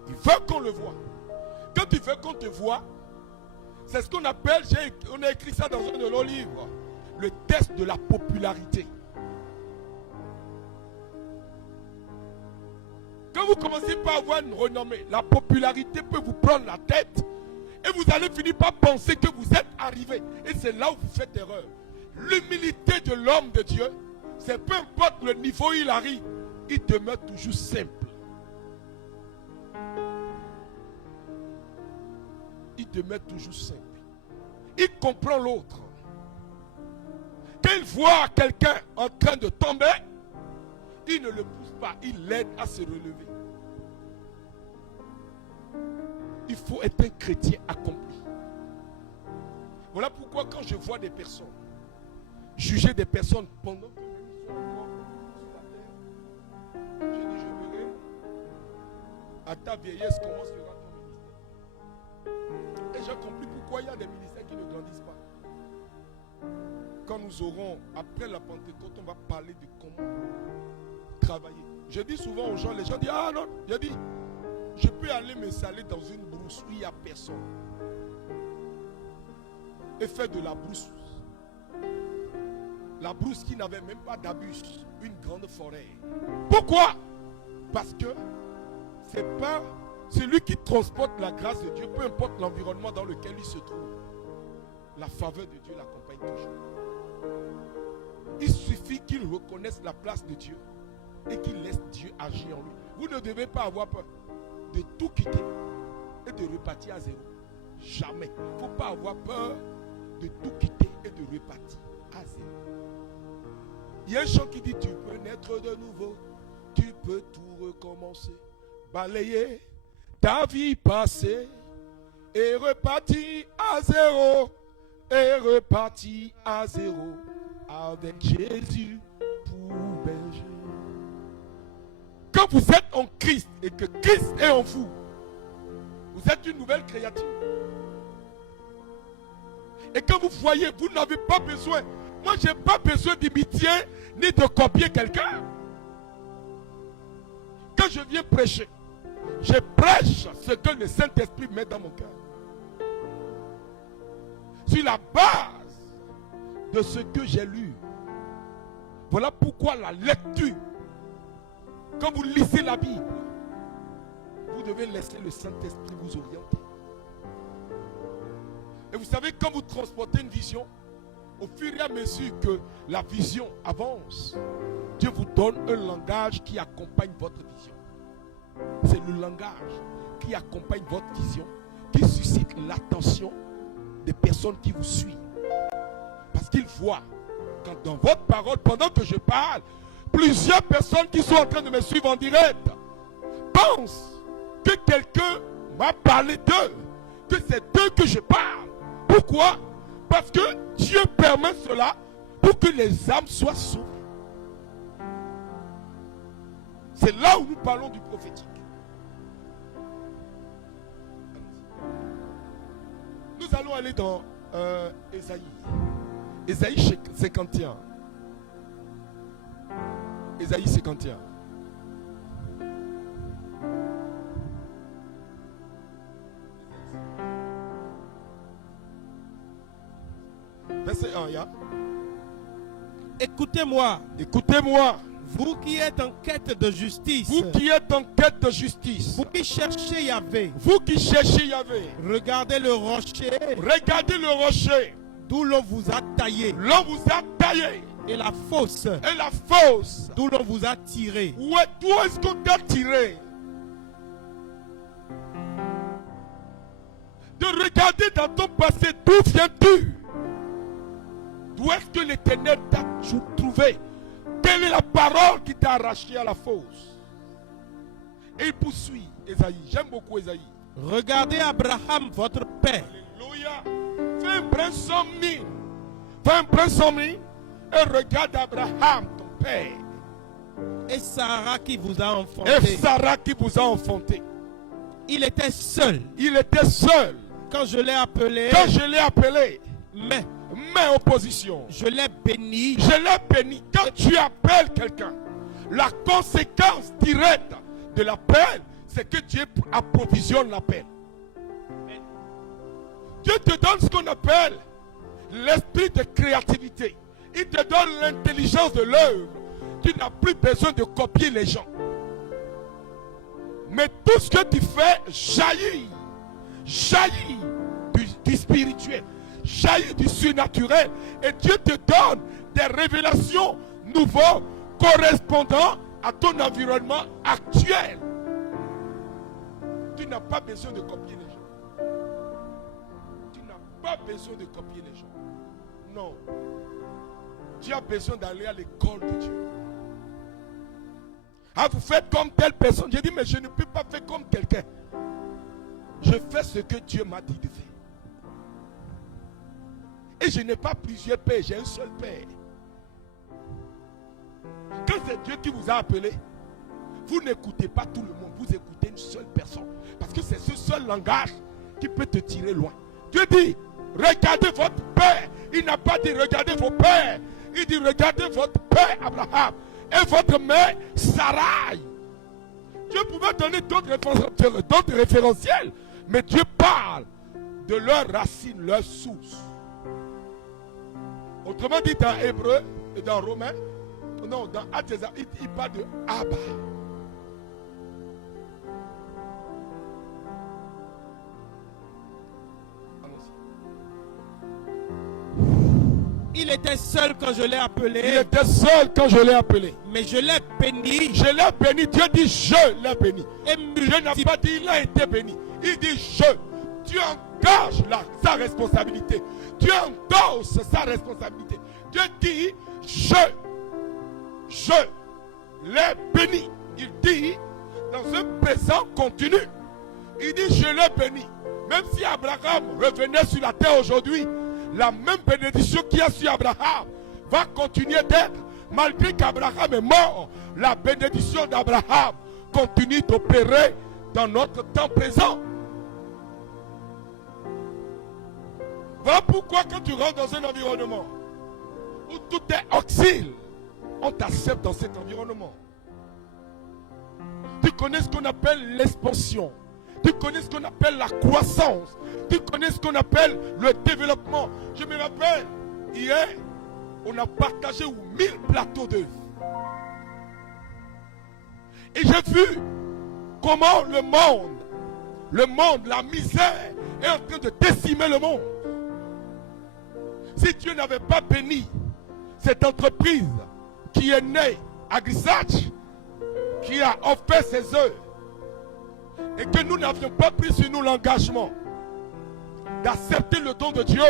Il veut qu'on le voit. Quand il veut qu'on te voit, c'est ce qu'on appelle, on a écrit ça dans un de nos livres, le test de la popularité. Quand vous commencez par avoir une renommée, la popularité peut vous prendre la tête et vous allez finir par penser que vous êtes arrivé. Et c'est là où vous faites erreur. L'humilité de l'homme de Dieu, c'est peu importe le niveau où il arrive, il demeure toujours simple. Il demeure toujours simple. Il comprend l'autre. Quand il voit quelqu'un en train de tomber, il ne le pousse pas, il l'aide à se relever. Il faut être un chrétien accompli. Voilà pourquoi quand je vois des personnes juger des personnes pendant que même ils sont encore sur la terre, je dis, je verrai à ta vieillesse comment sera ton ministère. Et j'ai compris pourquoi il y a des ministères qui ne grandissent pas. Quand nous aurons, après la Pentecôte, on va parler de comment travailler. Je dis souvent aux gens, les gens disent, ah non, je dis, je peux aller m'installer dans une brousse où il n'y a personne. Et faire de la brousse. La brousse qui n'avait même pas d'abus, une grande forêt. Pourquoi? Parce que c'est pas celui qui transporte la grâce de Dieu, peu importe l'environnement dans lequel il se trouve. La faveur de Dieu l'accompagne toujours. Il suffit qu'il reconnaisse la place de Dieu et qu'il laisse Dieu agir en lui. Vous ne devez pas avoir peur de tout quitter et de repartir à zéro. Jamais. Il ne faut pas avoir peur de tout quitter et de repartir à zéro. Il y a un chant qui dit, tu peux naître de nouveau, tu peux tout recommencer. balayer ta vie passée et repartir à zéro. Et repartir à zéro avec Jésus pour berger. Quand vous êtes en Christ et que Christ est en vous, vous êtes une nouvelle créature. Et quand vous voyez, vous n'avez pas besoin. Moi, je n'ai pas besoin d'imiter ni de copier quelqu'un. Quand je viens prêcher, je prêche ce que le Saint-Esprit met dans mon cœur. Sur la base de ce que j'ai lu. Voilà pourquoi la lecture, quand vous lisez la Bible, vous devez laisser le Saint-Esprit vous orienter. Et vous savez, quand vous transportez une vision, au fur et à mesure que la vision avance, Dieu vous donne un langage qui accompagne votre vision. C'est le langage qui accompagne votre vision, qui suscite l'attention des personnes qui vous suivent. Parce qu'ils voient, quand dans votre parole, pendant que je parle, plusieurs personnes qui sont en train de me suivre en direct pensent que quelqu'un m'a parlé d'eux, que c'est d'eux que je parle. Pourquoi? Parce que Dieu permet cela pour que les âmes soient sauvées. C'est là où nous parlons du prophétique. Nous allons aller dans Ésaïe. Ésaïe 51. Ésaïe 51. Verset 1, ya. Écoutez-moi, Écoutez-moi, vous qui êtes en quête de justice, vous qui êtes en quête de justice, vous qui cherchez Yahvé, vous qui cherchez Yahvé, regardez le rocher regardez le rocher, d'où l'on vous a taillé, l'on vous a taillé, et la fosse et la fosse, d'où l'on vous a tiré. d'où est-ce qu'on t'a tiré? De regarder dans ton passé, d'où viens-tu? D'où est-ce que l'Éternel t'a trouvé? Quelle est la parole qui t'a arraché à la fosse? Et il poursuit, Ésaïe. J'aime beaucoup Ésaïe. Regardez Abraham, votre père, Alléluia. Fais un brin sans mine. Fais un brin sans mine. Et regarde Abraham, ton père. et Sarah qui vous a Et enfanté. Sarah qui vous a enfanté. Il était seul Il était seul. quand je l'ai appelé, Quand je l'ai appelé, mais mets en position. je l'ai béni. Je l'ai béni. Quand tu appelles quelqu'un, la conséquence directe de l'appel, c'est que Dieu approvisionne l'appel. Dieu te donne ce qu'on appelle l'esprit de créativité. Il te donne l'intelligence de l'œuvre. Tu n'as plus besoin de copier les gens. Mais tout ce que tu fais jaillit du spirituel, jaillit du surnaturel. Et Dieu te donne des révélations nouvelles correspondant à ton environnement actuel. Tu n'as pas besoin de copier les gens. Tu n'as pas besoin de copier les gens. Non. Tu as besoin d'aller à l'école de Dieu. Ah, vous faites comme telle personne. J'ai dit, mais je ne peux pas faire comme quelqu'un. Je fais ce que Dieu m'a dit de faire. Et je n'ai pas plusieurs pères, j'ai un seul père. Quand c'est Dieu qui vous a appelé, vous n'écoutez pas tout le monde, vous écoutez une seule personne. Parce que c'est ce seul langage qui peut te tirer loin. Dieu dit, regardez votre père. Il n'a pas dit regardez vos pères. Il dit regardez votre père Abraham et votre mère Sarai. Dieu pouvait donner d'autres référentiels, mais Dieu parle de leurs racines, leurs sources. Autrement dit, dans Hébreu et dans Romain, non, dans Actes, il parle de Abba. Il était seul quand je l'ai appelé. Il était seul quand je l'ai appelé. Mais je l'ai béni. Je l'ai béni. Dieu dit je l'ai béni. Et Dieu n'a pas dit il a été béni. Il dit je. Tu engages sa responsabilité. Tu endosses sa responsabilité. Dieu dit je l'ai béni. Il dit dans un présent continu. Il dit, je l'ai béni. Même si Abraham revenait sur la terre aujourd'hui, la même bénédiction qu'il y a sur Abraham va continuer d'être. Malgré qu'Abraham est mort, la bénédiction d'Abraham continue d'opérer dans notre temps présent. Voilà pourquoi quand tu rentres dans un environnement où tout est hostile, on t'accepte dans cet environnement. Tu connais ce qu'on appelle l'expansion. Tu connais ce qu'on appelle la croissance. Tu connais ce qu'on appelle le développement. Je me rappelle, hier, on a partagé 1000 plateaux d'œufs. Et j'ai vu comment le monde, la misère est en train de décimer le monde. Si Dieu n'avait pas béni cette entreprise qui est née à Grisach, qui a offert ses œufs, et que nous n'avions pas pris sur nous l'engagement d'accepter le don de Dieu,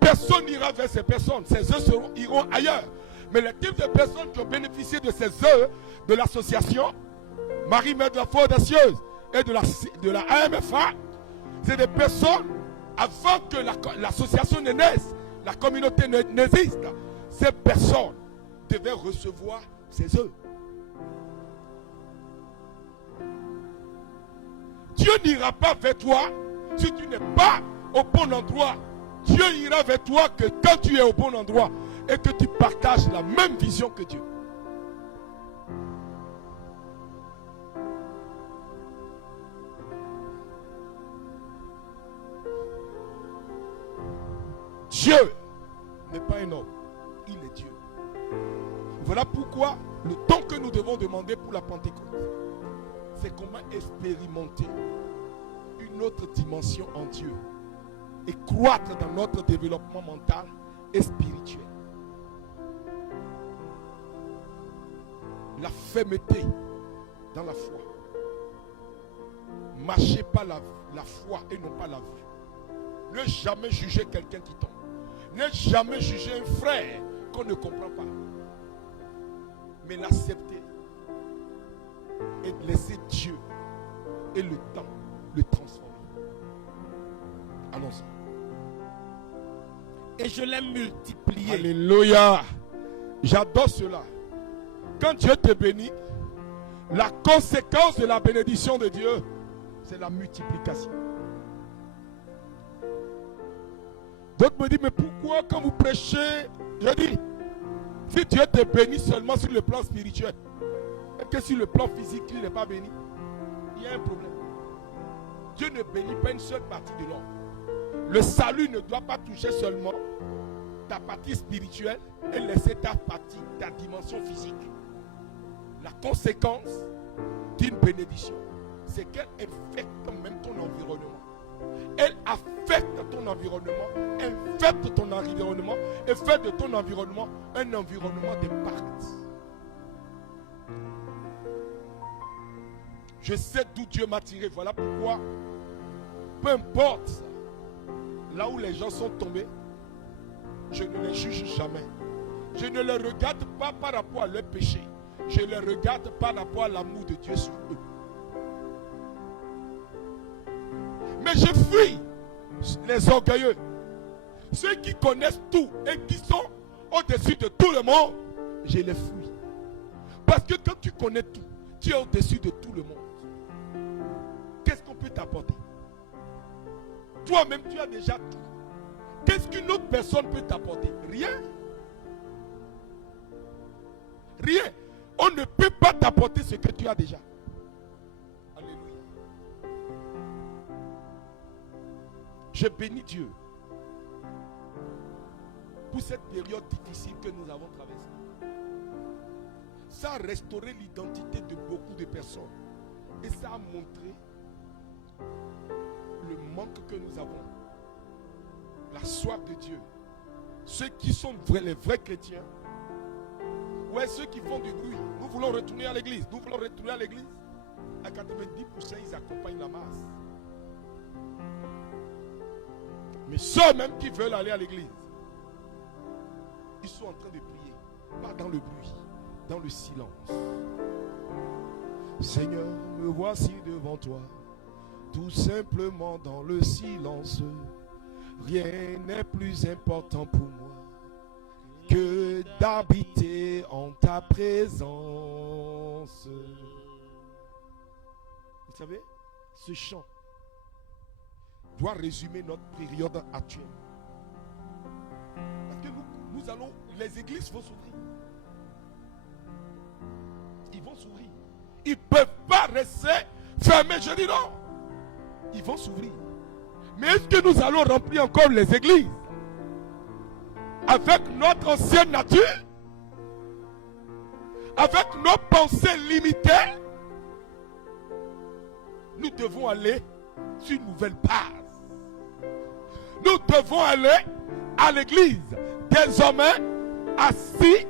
personne n'ira vers ces personnes. Ces œufs iront ailleurs. Mais les types de personnes qui ont bénéficié de ces œufs de l'association Marie-Mère de la foi audacieuse et de la AMFA, c'est des personnes, avant que l'association ne naisse, la communauté n'existe, ces personnes devaient recevoir ces œufs. Dieu n'ira pas vers toi si tu n'es pas au bon endroit. Dieu ira vers toi que quand tu es au bon endroit et que tu partages la même vision que Dieu. Dieu n'est pas un homme, il est Dieu. Voilà pourquoi le temps que nous devons demander pour la Pentecôte, c'est comment expérimenter une autre dimension en Dieu et croître dans notre développement mental et spirituel. La fermeté dans la foi. Marchez pas la foi et non pas la vue. Ne jamais juger quelqu'un qui tombe. Ne jamais juger un frère qu'on ne comprend pas. Mais l'accepter et de laisser Dieu et le temps le transformer. Allons-y. Et je l'ai multiplié. Alléluia. J'adore cela. Quand Dieu te bénit, la conséquence de la bénédiction de Dieu, c'est la multiplication. D'autres me disent, mais pourquoi quand vous prêchez, je dis, si Dieu te bénit seulement sur le plan spirituel, et que sur le plan physique, il n'est pas béni, il y a un problème. Dieu ne bénit pas une seule partie de l'homme. Le salut ne doit pas toucher seulement ta partie spirituelle et laisser ta partie, ta dimension physique. La conséquence d'une bénédiction, c'est qu'elle affecte même ton environnement. Elle affecte ton environnement, infecte ton environnement et fait de ton environnement un environnement d'impact. Je sais d'où Dieu m'a tiré. Voilà pourquoi, peu importe là où les gens sont tombés, je ne les juge jamais. Je ne les regarde pas par rapport à leur péché. Je les regarde par rapport à l'amour de Dieu sur eux. Mais je fuis les orgueilleux. Ceux qui connaissent tout et qui sont au-dessus de tout le monde, je les fuis. Parce que quand tu connais tout, tu es au-dessus de tout le monde. Qu'est-ce qu'on peut t'apporter? Toi-même, tu as déjà tout. Qu'est-ce qu'une autre personne peut t'apporter? Rien. Rien. On ne peut pas t'apporter ce que tu as déjà. Alléluia. Je bénis Dieu pour cette période difficile que nous avons traversée. Ça a restauré l'identité de beaucoup de personnes. Et ça a montré le manque que nous avons. La soif de Dieu. Ceux qui sont les vrais chrétiens. Ouais, ceux qui font du bruit. Nous voulons retourner à l'église. Nous voulons retourner à l'église. À 90%, ils accompagnent la masse. Mais ceux même qui veulent aller à l'église, ils sont en train de prier. Pas dans le bruit, dans le silence. Seigneur, me voici devant toi, tout simplement dans le silence. Rien n'est plus important pour moi que d'habiter en ta présence. Vous savez, ce chant doit résumer notre période actuelle. Parce que nous allons, les églises vont s'ouvrir. Ils vont s'ouvrir. Ils ne peuvent pas rester fermés. Je dis non. Ils vont s'ouvrir. Mais est-ce que nous allons remplir encore les églises avec notre ancienne nature, avec nos pensées limitées? Nous devons aller sur une nouvelle base. Nous devons aller à l'église désormais assis,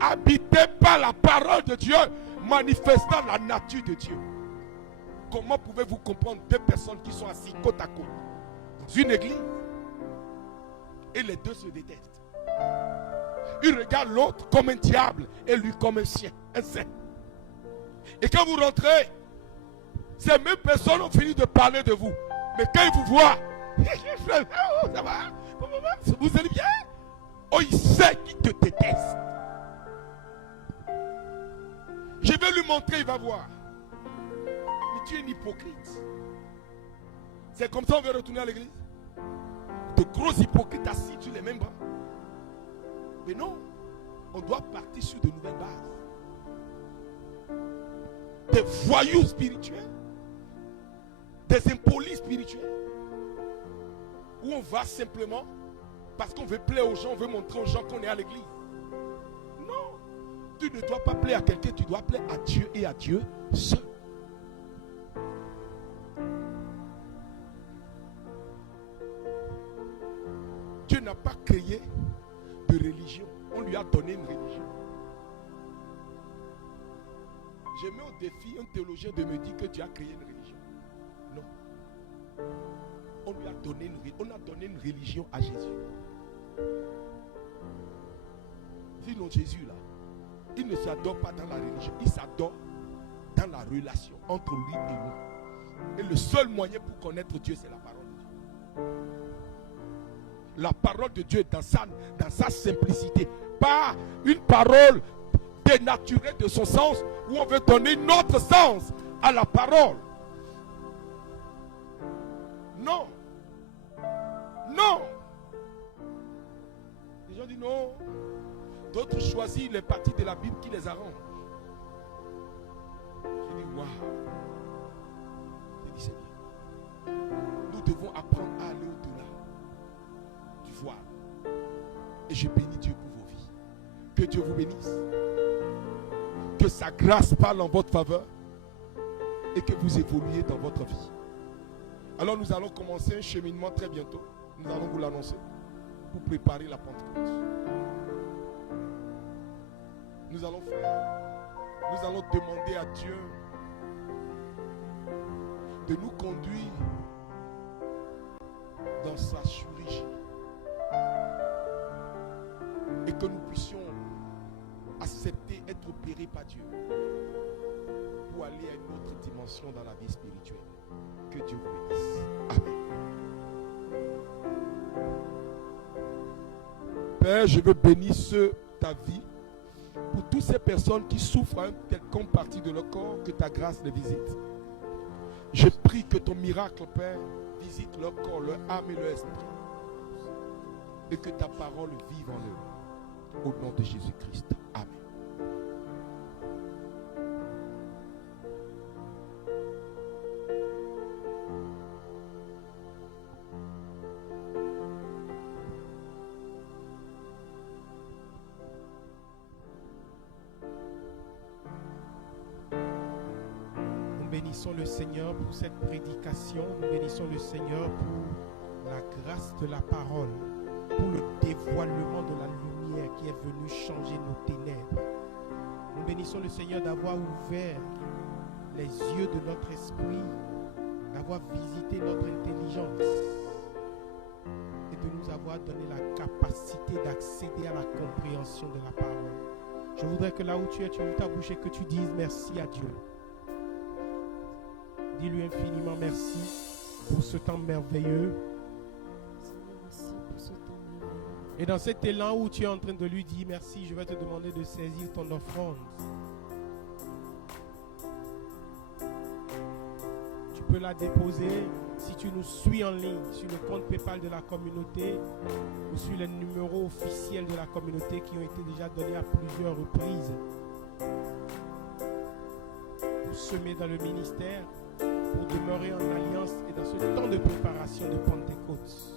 habités par la parole de Dieu, manifestant la nature de Dieu. Comment pouvez-vous comprendre deux personnes qui sont assises côte à côte dans une église et les deux se détestent? Il regarde l'autre comme un diable et lui comme un chien, un saint. Et quand vous rentrez, ces mêmes personnes ont fini de parler de vous. Mais quand ils vous voient, ça va? Vous allez bien? Oh, il sait qu'il te déteste. Je vais lui montrer, il va voir. Mais tu es un hypocrite. C'est comme ça qu'on veut retourner à l'église? De gros hypocrites assis sur les mêmes bancs. Mais non, on doit partir sur de nouvelles bases. Des voyous spirituels, des impolis spirituels, où on va simplement parce qu'on veut plaire aux gens, on veut montrer aux gens qu'on est à l'église. Non, tu ne dois pas plaire à quelqu'un, tu dois plaire à Dieu et à Dieu seul. Dieu n'a pas créé de religion, on lui a donné une religion. Je mets au défi un théologien de me dire que Dieu a créé une religion. Non. On lui a donné une religion à Jésus. Sinon Jésus là, il ne s'adore pas dans la religion, il s'adore dans la relation entre lui et nous. Et le seul moyen pour connaître Dieu, c'est la parole de Dieu. La parole de Dieu dans sa simplicité, pas une parole dénaturée de son sens, où on veut donner notre sens à la parole. Non. Non. Les gens disent non. D'autres choisissent les parties de la Bible qui les arrangent. Je dis waouh. Je dis Seigneur, nous devons apprendre à aller au-delà du voile. Et je bénis Dieu pour vos vies. Que Dieu vous bénisse. Que sa grâce parle en votre faveur. Et que vous évoluiez dans votre vie. Alors nous allons commencer un cheminement très bientôt. Nous allons vous l'annoncer. Pour préparer la Pentecôte. Nous allons demander à Dieu de nous conduire dans sa chirurgie et que nous puissions accepter être opérés par Dieu pour aller à une autre dimension dans la vie spirituelle. Que Dieu vous bénisse. Amen. Père, je veux bénir ta vie. Pour toutes ces personnes qui souffrent à une quelconque partie de leur corps, que ta grâce les visite. Je prie que ton miracle, Père, visite leur corps, leur âme et leur esprit. Et que ta parole vive en eux. Au nom de Jésus-Christ. Amen. Bénissons le Seigneur pour cette prédication. Nous bénissons le Seigneur pour la grâce de la parole, pour le dévoilement de la lumière qui est venue changer nos ténèbres. Nous bénissons le Seigneur d'avoir ouvert les yeux de notre esprit, d'avoir visité notre intelligence et de nous avoir donné la capacité d'accéder à la compréhension de la parole. Je voudrais que là où tu es, tu ouvres ta bouche et que tu dises merci à Dieu. Dis-lui infiniment merci pour ce temps merveilleux. Et dans cet élan où tu es en train de lui dire merci, je vais te demander de saisir ton offrande. Tu peux la déposer si tu nous suis en ligne sur le compte PayPal de la communauté ou sur les numéros officiels de la communauté qui ont été déjà donnés à plusieurs reprises pour semer dans le ministère, pour demeurer en alliance et dans ce temps de préparation de Pentecôte.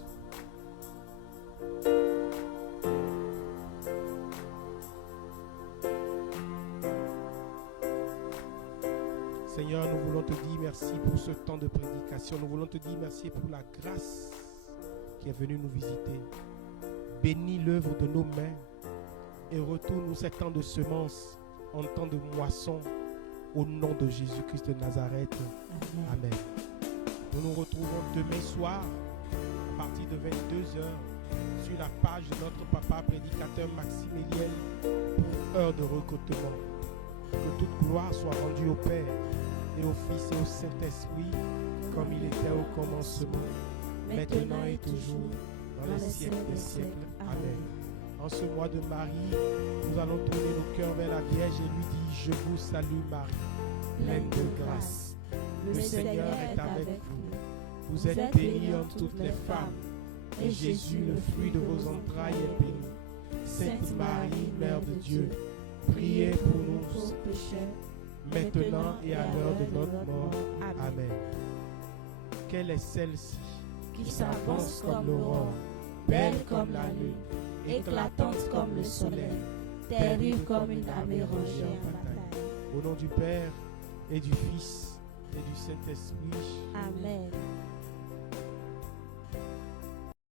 Seigneur, nous voulons te dire merci pour ce temps de prédication. Nous voulons te dire merci pour la grâce qui est venue nous visiter. Bénis l'œuvre de nos mains et retourne-nous ces temps de semences en temps de moisson au nom de Jésus-Christ de Nazareth. Amen. Nous nous retrouvons demain soir à partir de 22h sur la page de notre papa prédicateur Maxime Eliel pour heure de recrutement. Que toute gloire soit rendue au Père et au Fils et au Saint-Esprit, comme il était au commencement, maintenant et toujours, dans les siècles des siècles. Amen. En ce mois de Marie, nous allons tourner nos cœurs vers la Vierge et lui dire: je vous salue Marie, pleine de grâce. Le Seigneur est avec vous. Vous êtes bénie entre toutes les femmes, et Jésus, le fruit de vos entrailles, est béni. Sainte Marie, Mère de Dieu, priez pour nous pécheurs, maintenant et à l'heure de notre mort. Amen. Quelle est celle-ci qui s'avance comme l'aurore, belle comme la lune, éclatante comme le soleil, terrible comme une armée rangée en bataille. Au nom du Père et du Fils et du Saint-Esprit. Amen.